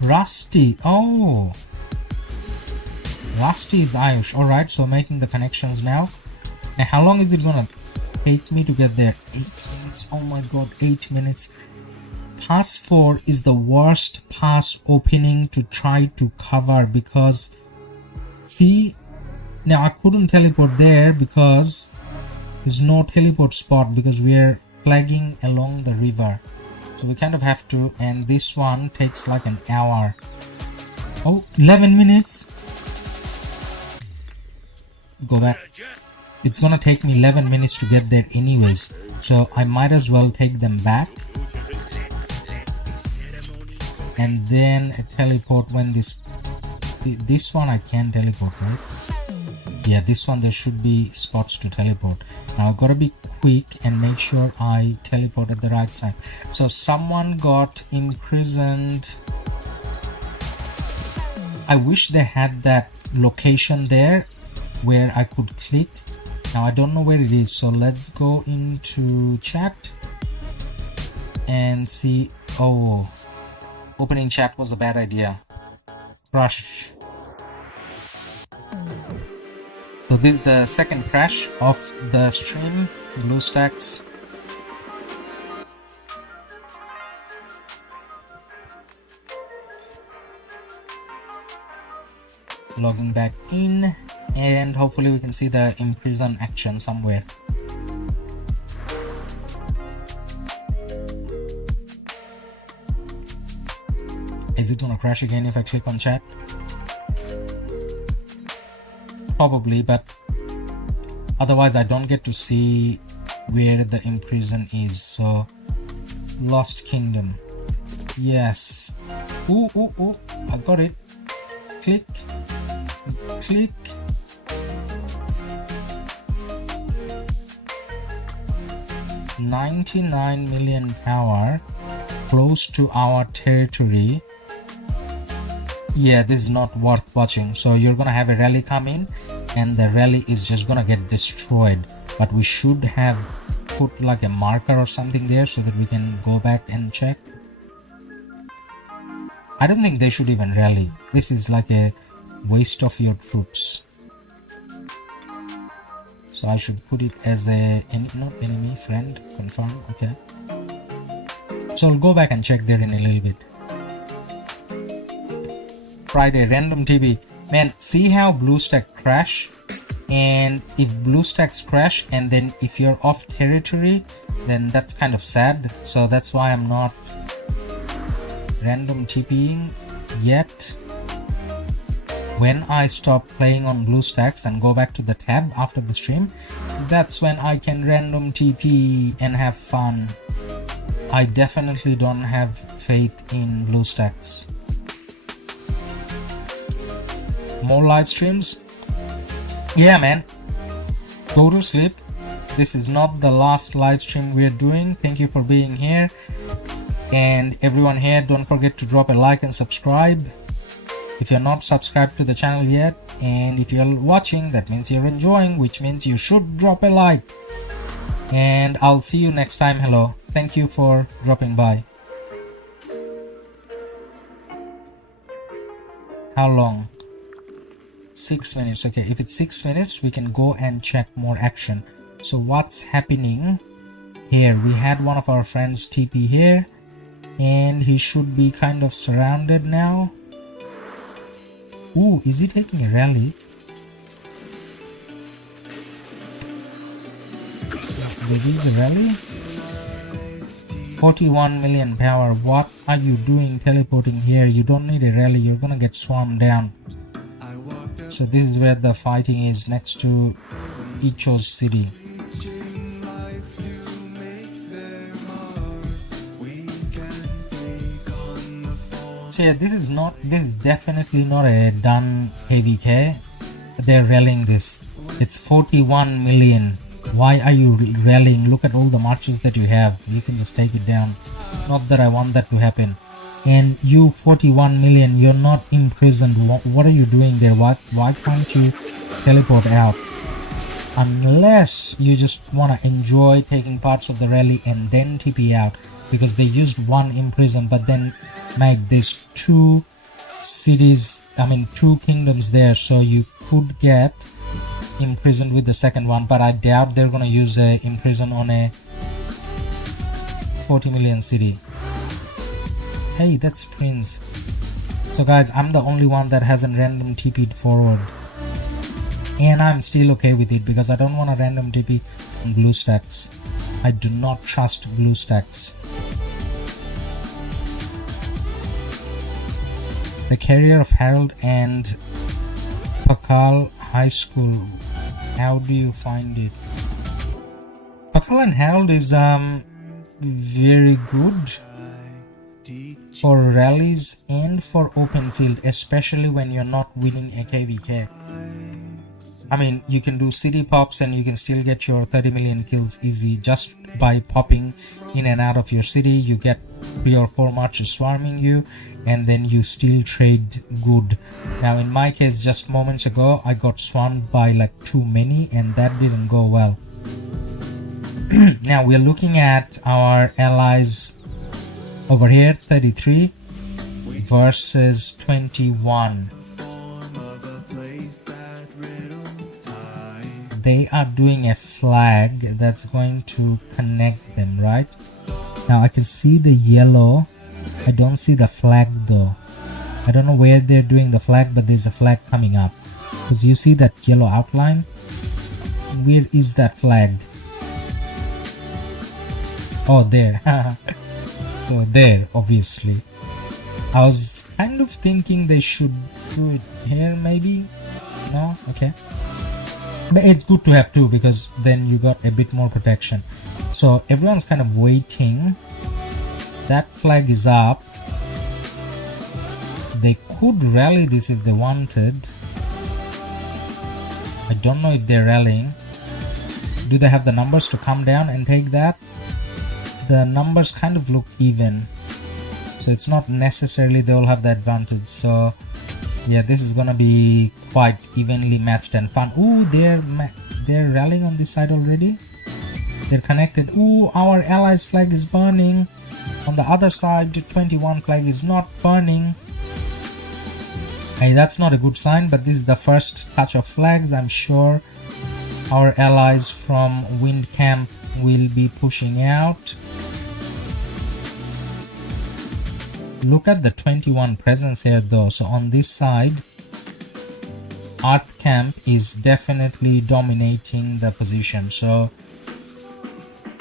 Rusty, oh, Rusty is Ayush. Alright, so making the connections now. And how long is it gonna take me to get there? 8 minutes, oh my god, 8 minutes. Pass 4 is the worst pass opening to try to cover, because see, now I couldn't teleport there because there's no teleport spot, because we're flagging along the river, so we kind of have to, and this one takes like an hour. Oh, 11 minutes. Go back. It's gonna take me 11 minutes to get there anyways, so I might as well take them back and then teleport when this one I can teleport, right? Yeah, this one there should be spots to teleport. Now I've got to be quick and make sure I teleport at the right time. So someone got imprisoned. I wish they had that location there where I could click. Now I don't know where it is, so let's go into chat and see. Oh, opening chat was a bad idea. Crush. So this is the second crash of the stream. BlueStacks. Logging back in, and hopefully we can see the imprison action somewhere. Is it gonna crash again if I click on chat? Probably, but otherwise I don't get to see where the imprison is. So Lost Kingdom, yes. Ooh, I got it. Click. 99 million power, close to our territory. Yeah, this is not worth watching. So you're gonna have a rally come in and the rally is just gonna get destroyed, but we should have put like a marker or something there so that we can go back and check. I don't think they should even rally. This is like a waste of your troops. So I should put it as a not enemy, friend, confirm. Okay, so I'll go back and check there in a little bit. Friday random TV, man, see how BlueStack crash? And if BlueStacks crash and then if you're off territory, then that's kind of sad. So that's why I'm not random TPing yet. When I stop playing on BlueStacks and go back to the tab after the stream, that's when I can random TP and have fun. I definitely don't have faith in BlueStacks. More live streams? Yeah, man. Go to sleep. This is not the last live stream we're doing. Thank you for being here. And everyone here, don't forget to drop a like and subscribe if you're not subscribed to the channel yet. And if you're watching, that means you're enjoying, which means you should drop a like. And I'll see you next time. Hello. Thank you for dropping by. How long? 6 minutes. Okay, if it's 6 minutes, we can go and check more action. So what's happening here? We had one of our friends TP here, and he should be kind of surrounded now. Ooh, is he taking a rally? There is a rally? 41 million power. What are you doing teleporting here? You don't need a rally. You're gonna get swarmed down. So this is where the fighting is, next to Icho's city. So yeah, this is definitely not a done KvK. They're rallying this. It's 41 million. Why are you rallying? Look at all the marches that you have. You can just take it down. Not that I want that to happen. And you 41 million, you're not imprisoned. What are you doing there? Why can't you teleport out? Unless you just want to enjoy taking parts of the rally and then TP out, because they used one imprison, but then made these two cities, two kingdoms there, so you could get imprisoned with the second one. But I doubt they're gonna use a imprison on a 40 million city. Hey, that's Prince. So guys, I'm the only one that hasn't random TP'd forward, and I'm still okay with it because I don't want to random TP on BlueStacks. I do not trust BlueStacks. The career of Harold and Pakal High School. How do you find it? Pakal and Harold is very good for rallies and for open field, especially when you're not winning a KvK. You can do city pops and you can still get your 30 million kills easy just by popping in and out of your city. You get 3 or 4 marches swarming you, and then you still trade good. Now in my case, just moments ago, I got swarmed by like too many, and that didn't go well. Now we're looking at our allies over here, 33 versus 21. They are doing a flag that's going to connect them, right? Now I can see the yellow. I don't see the flag though. I don't know where they're doing the flag, but there's a flag coming up. Because you see that yellow outline? Where is that flag? Oh, there. So there, obviously. I was kind of thinking they should do it here, maybe? No? Okay. But it's good to have two because then you got a bit more protection. So everyone's kind of waiting. That flag is up. They could rally this if they wanted. I don't know if they're rallying. Do they have the numbers to come down and take that? The numbers kind of look even, so it's not necessarily they all have the advantage. So yeah, this is gonna be quite evenly matched and fun. Ooh, they're rallying on this side already. They're connected. Ooh, our allies flag is burning. On the other side, the 21 flag is not burning. Hey, that's not a good sign, but this is the first touch of flags. I'm sure our allies from Wind Camp will be pushing out. Look at the 21 presence here though. So on this side, Earth Camp is definitely dominating the position. So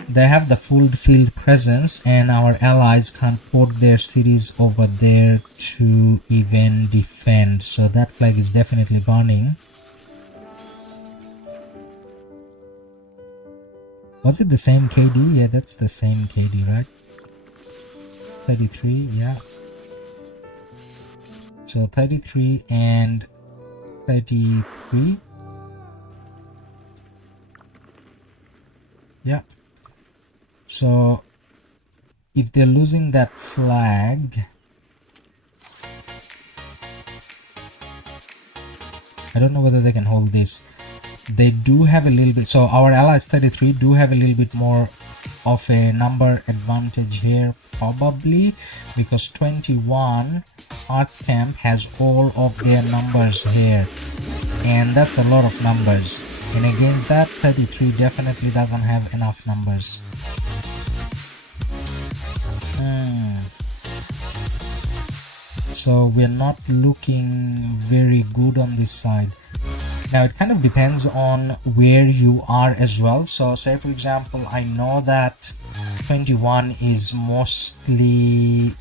they have the full field presence, and our allies can't put their cities over there to even defend. So that flag is definitely burning. Was it the same KD? Yeah, that's the same KD, right? 33, yeah. So 33 and 33. Yeah. So if they're losing that flag, I don't know whether they can hold this. They do have a little bit, so our allies 33 do have a little bit more of a number advantage here, probably because 21 Earth Camp has all of their numbers here, and that's a lot of numbers, and against that 33 definitely doesn't have enough numbers. So we're not looking very good on this side. Now it kind of depends on where you are as well. So say for example, I know that 21 is mostly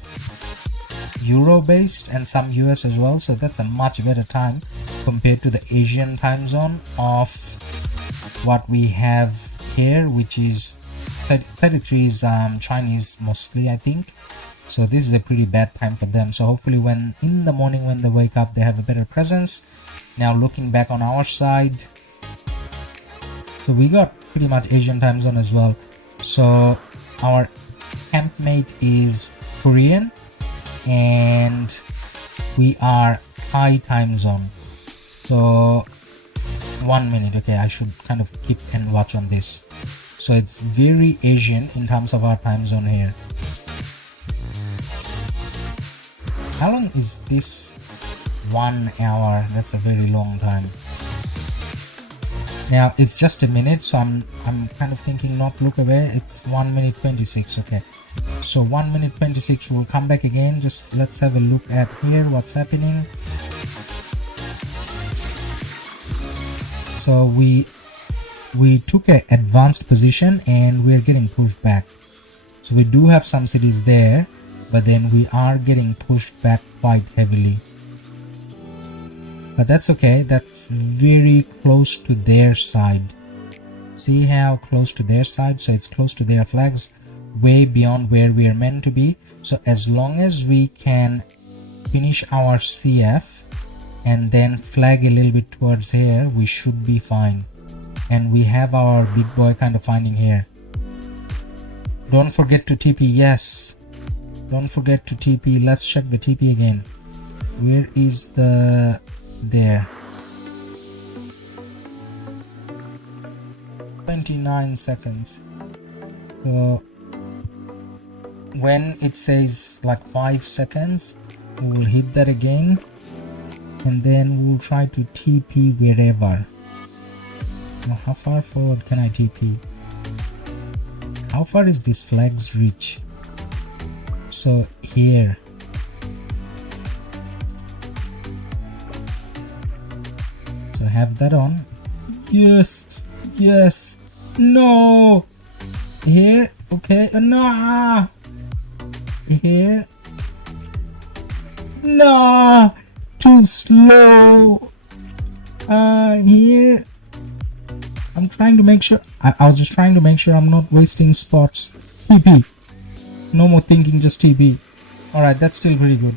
Euro based and some US as well, so that's a much better time compared to the Asian time zone of what we have here, which is 33 is Chinese mostly, I think. So this is a pretty bad time for them. So hopefully when in the morning when they wake up, they have a better presence. Now looking back on our side, so we got pretty much Asian time zone as well. So our campmate is Korean and we are Thai time zone. So 1 minute, okay, I should kind of keep and watch on this. So it's very Asian in terms of our time zone here. How long is this? 1 hour. That's a very long time. Now it's just a minute, so I'm kind of thinking not look away. It's 1 minute 26. Okay, so 1 minute 26. We'll come back again. Just let's have a look at here what's happening. So we took an advanced position and we're getting pushed back. So we do have some cities there, but then we are getting pushed back quite heavily. But that's okay, that's very close to their side. See how close to their side? So it's close to their flags, way beyond where we are meant to be. So as long as we can finish our CF and then flag a little bit towards here, we should be fine. And we have our big boy kind of finding here. Don't forget to TP, yes. Don't forget to TP. Let's check the TP again. Where is the... there. 29 seconds. So when it says like 5 seconds, we will hit that again. And then we'll try to TP wherever. Now, how far forward can I TP? How far is this flag's reach? So here. So have that on. Yes, yes. No. Here. Okay. No. Here. No. Too slow. Here. trying to make sure. I was just trying to make sure I'm not wasting spots. TP. No more thinking, just TP. Alright, that's still pretty good.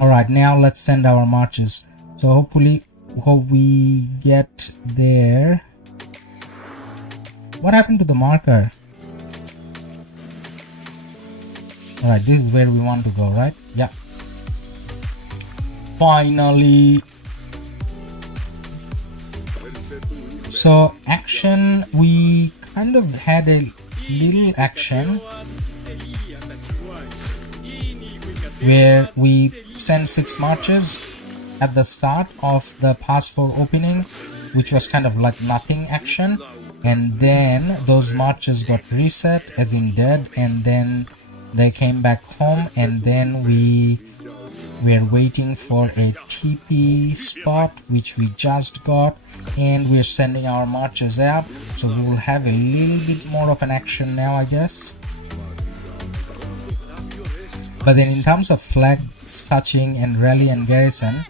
Alright, now let's send our marches. So hopefully, hope we get there. What happened to the marker? Alright, this is where we want to go, right? Yeah. Finally. So action, we kind of had a little action where we sent 6 marches at the start of the pass 4 opening, which was kind of like nothing action, and then those marches got reset as in dead, and then they came back home, and then we were waiting for a TP spot which we just got, and we're sending our marches out, so we will have a little bit more of an action now, I guess. But then in terms of flags touching and rally and garrison,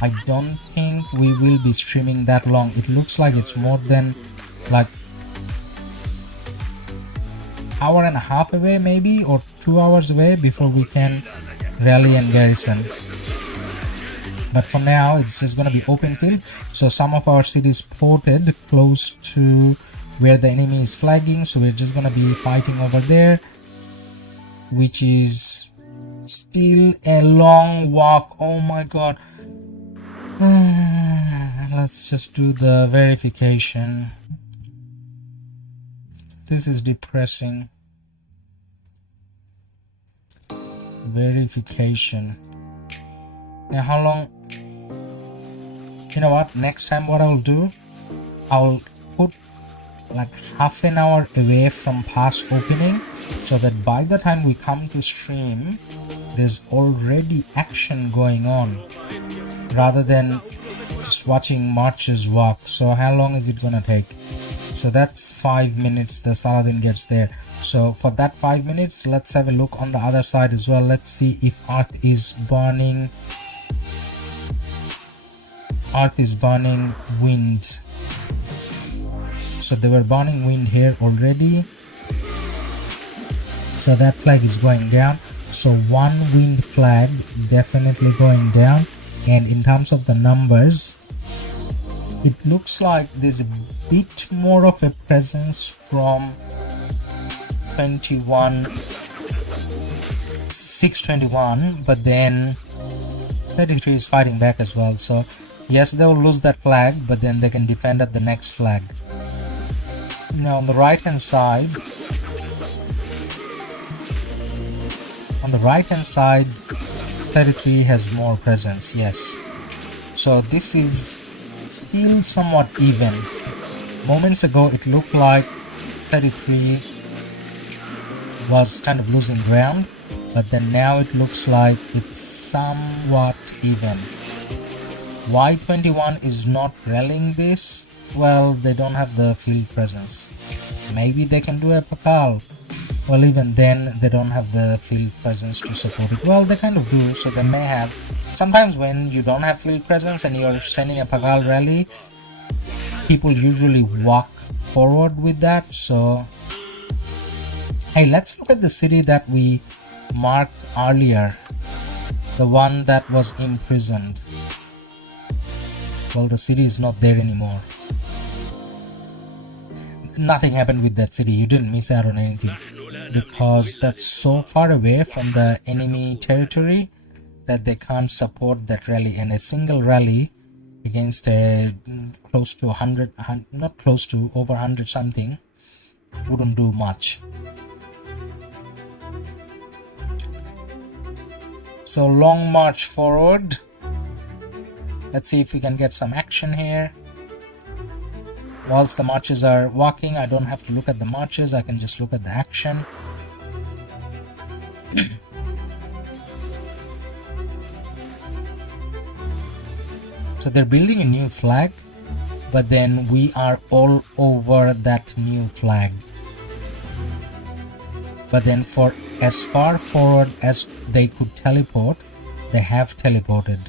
I don't think we will be streaming that long. It looks like it's more than like hour and a half away maybe, or 2 hours away before we can rally and garrison. But for now it's just gonna be open field, so some of our cities ported close to where the enemy is flagging, so we're just gonna be fighting over there, which is still a long walk. Oh my god. Let's just do the verification. This is depressing. Verification. Now how long? You know what, next time what I'll do, I'll put like half an hour away from pass opening, so that by the time we come to stream there's already action going on, rather than just watching marches walk. So how long is it gonna take? So that's 5 minutes the Saladin gets there. So for that 5 minutes, let's have a look on the other side as well. Let's see if Earth is burning. Earth is burning wind. So they were burning wind here already. So that flag is going down. So one wind flag definitely going down. And in terms of the numbers, it looks like there's a bit more of a presence from 621, but then 33 is fighting back as well. So yes, they will lose that flag, but then they can defend at the next flag. Now on the right hand side, 33 has more presence, yes. So this is still somewhat even. Moments ago it looked like 33 was kind of losing ground, but then now it looks like it's somewhat even. Why 21 is not rallying this? Well, they don't have the field presence. Maybe they can do a Pakal. Well, even then they don't have the field presence to support it. Well, they kind of do, so they may have. Sometimes when you don't have field presence and you're sending a Pakal rally, people usually walk forward with that. So hey, let's look at the city that we marked earlier, the one that was imprisoned. Well, the city is not there anymore. Nothing happened with that city. You didn't miss out on anything, because that's so far away from the enemy territory that they can't support that rally. And a single rally against a close to 100, not close to, over 100 something, wouldn't do much. So long march forward. Let's see if we can get some action here. Whilst the marches are walking, I don't have to look at the marches, I can just look at the action. So they're building a new flag, but then we are all over that new flag. But then for as far forward as they could teleport, they have teleported.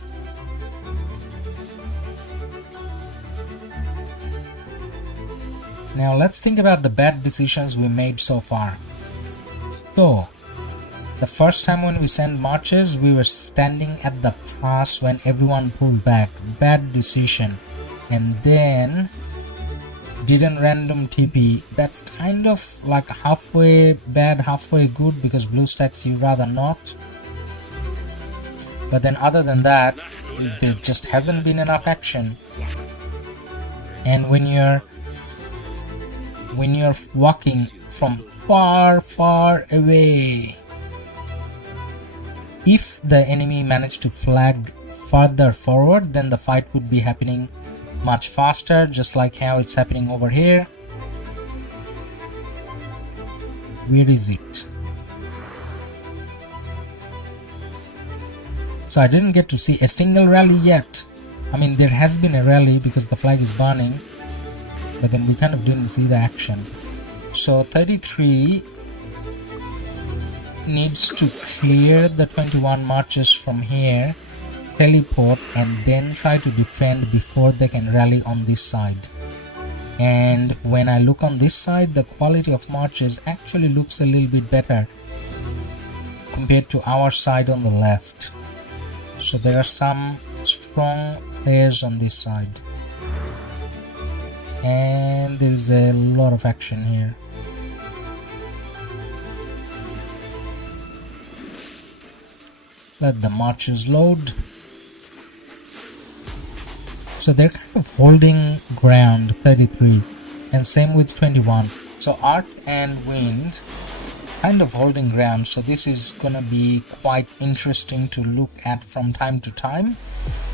Now let's think about the bad decisions we made so far. So, the first time when we sent marches, we were standing at the pass when everyone pulled back. Bad decision. And then didn't random TP. That's kind of like halfway bad, halfway good, because BlueStacks you rather not. But then other than that, there just hasn't been enough action. And when you're walking from far away, if the enemy managed to flag further forward, then the fight would be happening much faster, just like how it's happening over here. Where is it? So I didn't get to see a single rally yet. I mean, there has been a rally because the flag is burning, but then we kind of didn't see the action. So 33 needs to clear the 21 marches from here, teleport, and then try to defend before they can rally on this side. And when I look on this side, the quality of marches actually looks a little bit better compared to our side on the left. So there are some strong players on this side, and there is a lot of action here. Let the marches load. So they're kind of holding ground, 33, and same with 21. So Art and Wind kind of holding ground. So this is gonna be quite interesting to look at from time to time.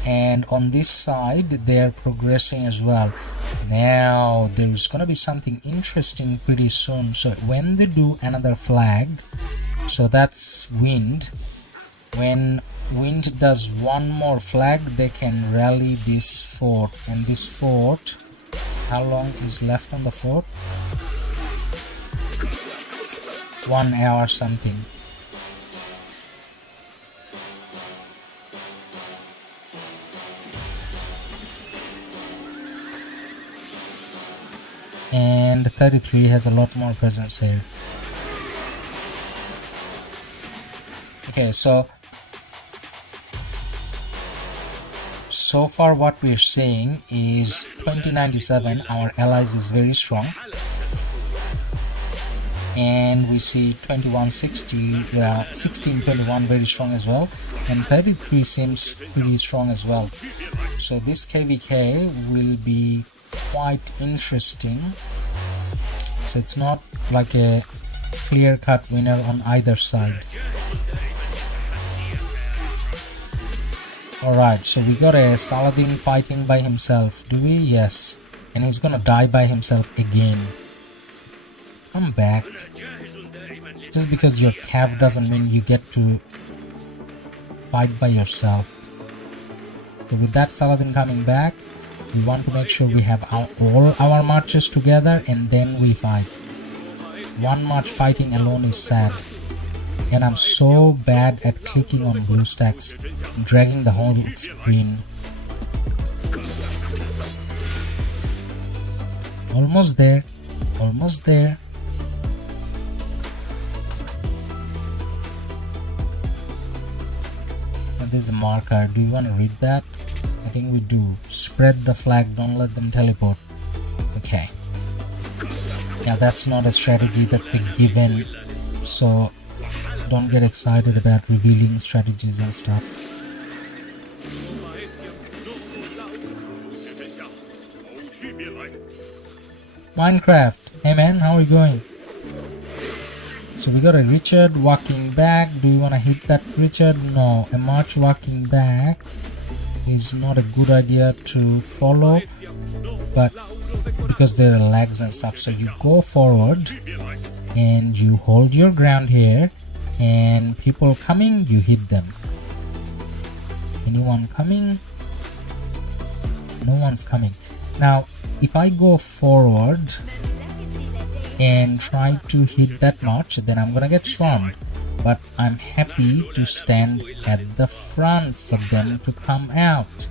And on this side they're progressing as well. Now there's gonna be something interesting pretty soon. So when they do another flag, so that's Wind, when Wind does one more flag, they can rally this fort. And this fort, how long is left on the fort? 1 hour something. And 33 has a lot more presence here. Okay, so far what we're seeing is 2097, our allies is very strong, and we see 2160, 1621 very strong as well, and 33 seems pretty strong as well. So this KvK will be quite interesting. So it's not like a clear-cut winner on either side. Alright, so we got a Saladin fighting by himself, do we? Yes. And he's gonna die by himself again. Come back. Just because your cav doesn't mean you get to fight by yourself. So with that Saladin coming back, we want to make sure we have all our marches together and then we fight. One march fighting alone is sad. And I'm so bad at clicking on BlueStacks, dragging the whole screen. Almost there, almost there. Now there's a marker. Do you want to read that? I think we do. Spread the flag, don't let them teleport. Okay. Now that's not a strategy that we've given, so don't get excited about revealing strategies and stuff. Minecraft, hey man, how are you going? So we got a Richard walking back. Do you want to hit that Richard? No, a March walking back is not a good idea to follow, but because there are lags and stuff, so you go forward and you hold your ground here, and people coming, you hit them. Anyone coming? No one's coming. Now if I go forward and try to hit that march, then I'm gonna get swarmed. But I'm happy to stand at the front for them to come out.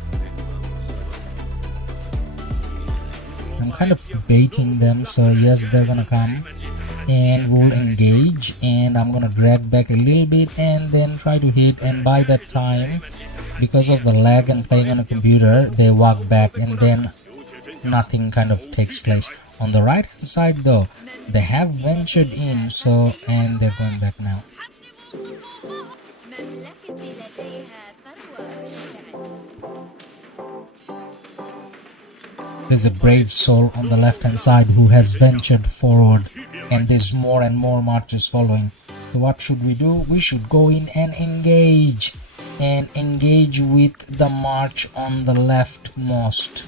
I'm kind of baiting them, so yes, they're gonna come and we'll engage, and I'm gonna drag back a little bit and then try to hit, and by that time, because of the lag and playing on a computer, they walk back and then nothing kind of takes place. On the right hand side though, they have ventured in, so, and they're going back now. There's a brave soul on the left hand side who has ventured forward, and there's more and more marches following. So what should we do? We should go in and engage with the march on the leftmost.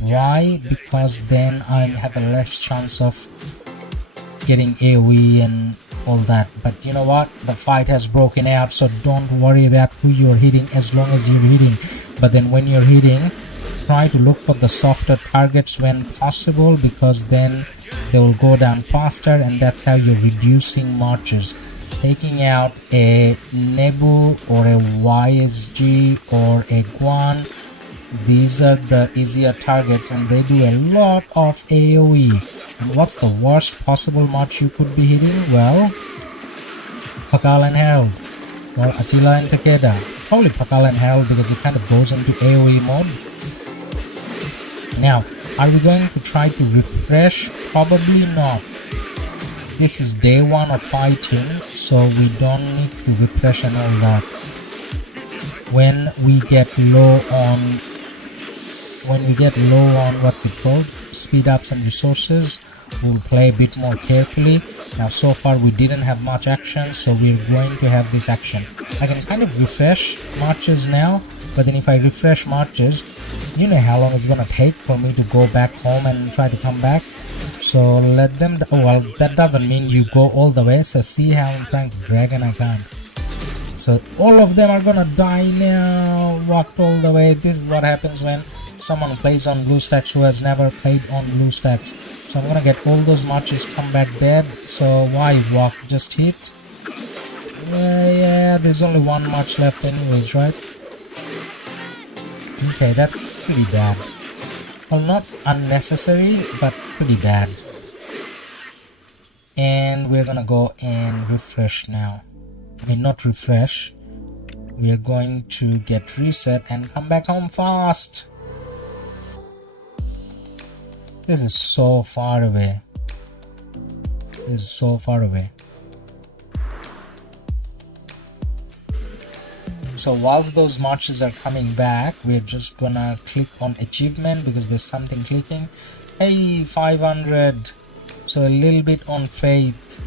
Why? Because then I have a less chance of getting AoE and all that. But you know what? The fight has broken out, so don't worry about who you're hitting as long as you're hitting. But then when you're hitting, try to look for the softer targets when possible, because then they will go down faster, and that's how you're reducing marches. Taking out a Nebu or a YSG or a Guan, these are the easier targets and they do a lot of AoE. And what's the worst possible march you could be hitting? Well, Pakal and Herald, or Attila and Takeda. Probably Pakal and Herald because it kind of goes into AoE mode. Now, are we going to try to refresh? Probably not. This is day 1 of fighting, so we don't need to refresh and all that. When we get low on what's it called, speed ups and resources, we'll play a bit more carefully. Now so far we didn't have much action, so we're going to have this action. I can kind of refresh marches now, but then if I refresh marches, you know how long it's gonna take for me to go back home and try to come back. So let them, oh well, that doesn't mean you go all the way, so see how I'm trying to drag and I can't. So all of them are gonna die now, walked all the way. This is what happens when someone plays on BlueStacks who has never played on BlueStacks. So I'm gonna get all those marches come back dead, so why walk, just hit. Yeah, there's only one march left anyways, right? Okay, that's pretty bad. Well, not unnecessary, but pretty bad. And we're gonna go and refresh now. I mean, not refresh. We're going to get reset and come back home fast. This is so far away. This is so far away. So whilst those marches are coming back, we're just gonna click on achievement because there's something clicking. Hey, 500. So a little bit on faith.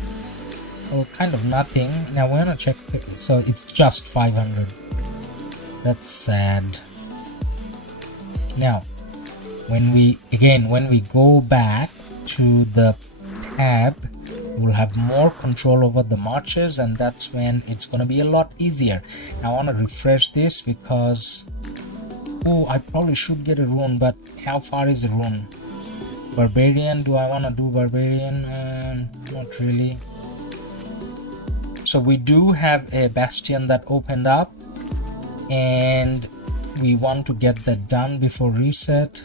Well, kind of nothing. Now we're gonna check. So it's just 500. That's sad. Now, when we go back to the tab, we'll have more control over the marches, and that's when it's gonna be a lot easier. Now I want to refresh this because I probably should get a rune, but how far is a rune? Barbarian, do I want to do barbarian? Not really. So we do have a bastion that opened up, and we want to get that done before reset.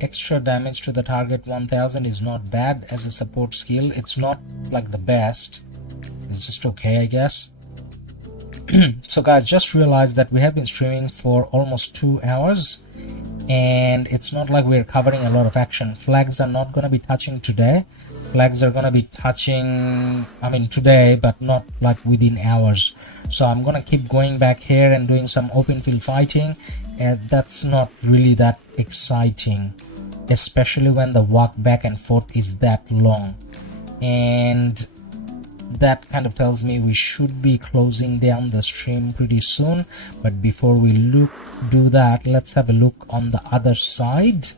Extra damage to the target 1000 is not bad as a support skill. It's not like the best, it's just okay, I guess. So guys, just realized that we have been streaming for almost 2 hours, and it's not like we're covering a lot of action. Flags are not going to be touching today. Flags are going to be touching, I mean, today, but not like within hours. So I'm going to keep going back here and doing some open field fighting, and that's not really that exciting, especially when the walk back and forth is that long. And that kind of tells me we should be closing down the stream pretty soon. But before we do that, let's have a look on the other side.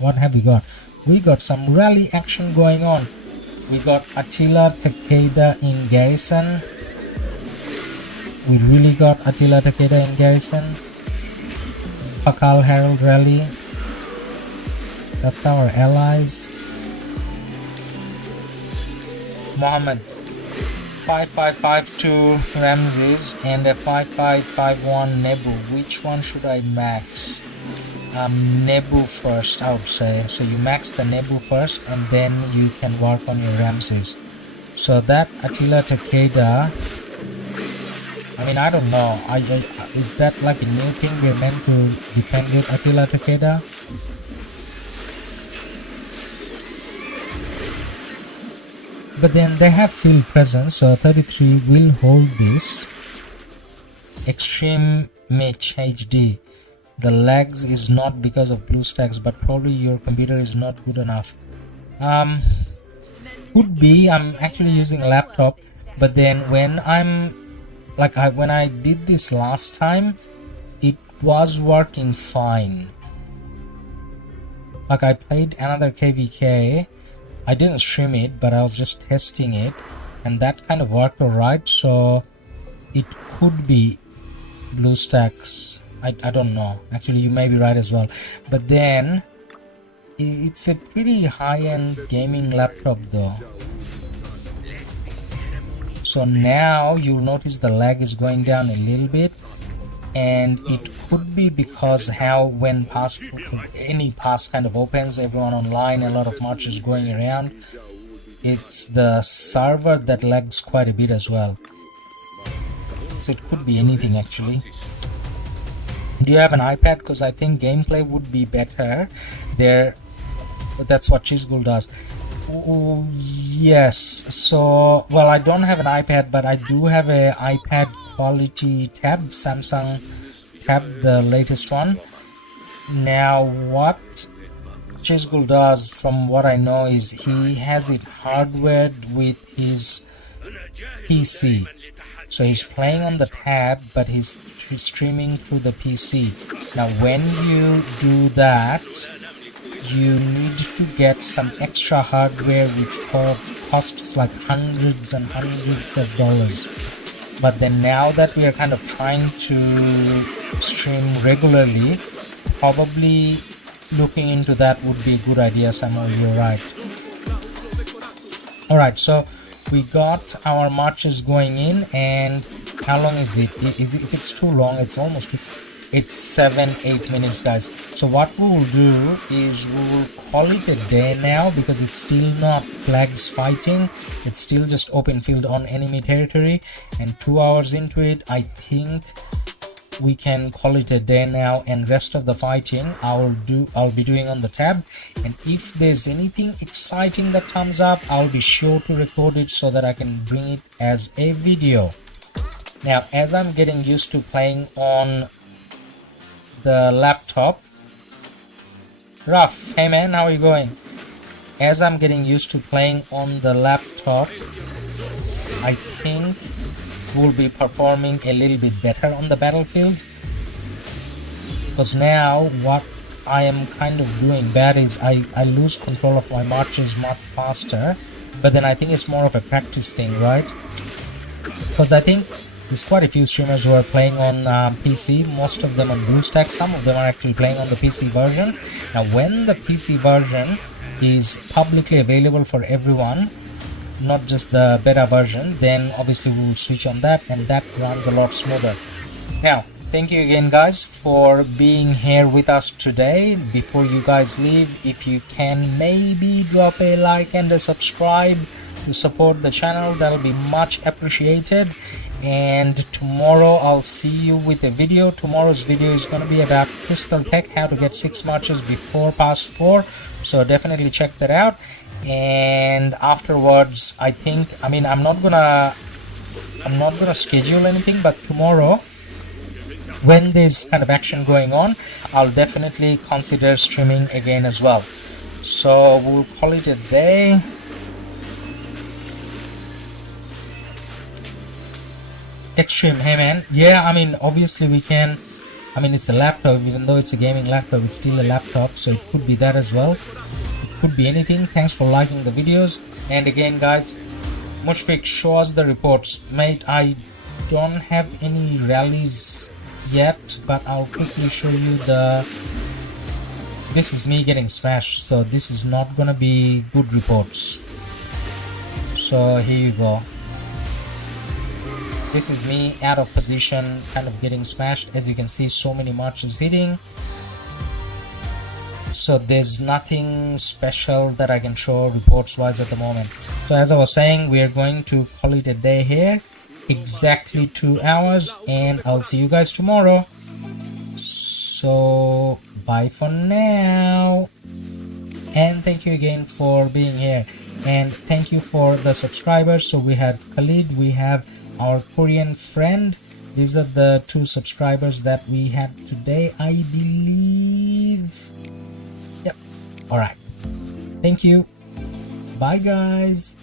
What have we got? We got some rally action going on. We got Attila Takeda in garrison. We really got Attila Takeda in garrison. Pakal Herald rally. That's our allies. Mohammed 5552 Ramses and a 5551 Nebu. Which one should I max? Nebu first, I would say. So you max the Nebu first, and then you can work on your Ramses. So that Attila Takeda, I mean, I don't know. Is that like a new thing we're meant to defend with Attila Takeda? But then they have field presence, so 33 will hold this. Extreme Mitch HD. The lags is not because of BlueStacks, but probably your computer is not good enough. Could be. I'm actually using a laptop, but then when when I did this last time, it was working fine. Like I played another KvK. I didn't stream it, but I was just testing it, and that kind of worked alright. So it could be BlueStacks. I don't know. Actually, you may be right as well. But then it's a pretty high-end gaming laptop though. So now you'll notice the lag is going down a little bit, and it could be because when any pass kind of opens, everyone online, a lot of marches going around, it's the server that lags quite a bit as well. So it could be anything actually. Do you have an iPad? Because I think gameplay would be better there. But that's what Chisgul does. Oh, yes. So, well, I don't have an iPad, but I do have a iPad quality tab, Samsung tab, the latest one. Now, what Chisgul does, from what I know, is he has it hardwired with his PC. So he's playing on the tab, but he's streaming through the PC. Now when you do that, you need to get some extra hardware which costs like hundreds and hundreds of dollars. But then now that we are kind of trying to stream regularly, probably looking into that would be a good idea, Samuel. You're right. Alright, so we got our marches going in, and how long is it? If it's too long, it's 7-8 minutes, guys. So what we will do is we will call it a day now, because it's still not flags fighting. It's still just open field on enemy territory, and 2 hours into it, I think we can call it a day now, and rest of the fighting I'll be doing on the tab. And if there's anything exciting that comes up, I'll be sure to record it so that I can bring it as a video. Now, as I'm getting used to playing on the laptop, Ruff, hey man, how are you going? As I'm getting used to playing on the laptop, I think we'll be performing a little bit better on the battlefield, because now what I am kind of doing bad is I lose control of my marches much faster. But then I think it's more of a practice thing, right? Because I think there's quite a few streamers who are playing on PC, most of them on BlueStacks, some of them are actually playing on the PC version. Now when the PC version is publicly available for everyone, not just the beta version, then obviously we will switch on that, and that runs a lot smoother. Now, thank you again, guys, for being here with us today. Before you guys leave, if you can maybe drop a like and a subscribe to support the channel, that'll be much appreciated. And tomorrow I'll see you with a video. Tomorrow's video is going to be about Crystal Tech, how to get 6 marches before pass 4, so definitely check that out. And afterwards, I'm not gonna schedule anything, but tomorrow, when there's kind of action going on, I'll definitely consider streaming again as well. So we'll call it a day. Extreme, hey man. Yeah, I mean, obviously we can. I mean, it's a laptop, even though it's a gaming laptop, it's still a laptop, so it could be that as well. Could be anything. Thanks for liking the videos. And again, guys, Mushfiq, show us the reports. Mate, I don't have any rallies yet, but I'll quickly show you this is me getting smashed, so this is not gonna be good reports. So here you go. This is me out of position, kind of getting smashed. As you can see, so many marches hitting. so there's nothing special that I can show reports wise at the moment. So as I was saying, we are going to call it a day here, exactly 2 hours, and I'll see you guys tomorrow. So bye for now, and thank you again for being here, and thank you for the subscribers. So we have Khalid, we have our Korean friend. These are the 2 subscribers that we had today, I believe. Yep. All right, thank you. Bye guys.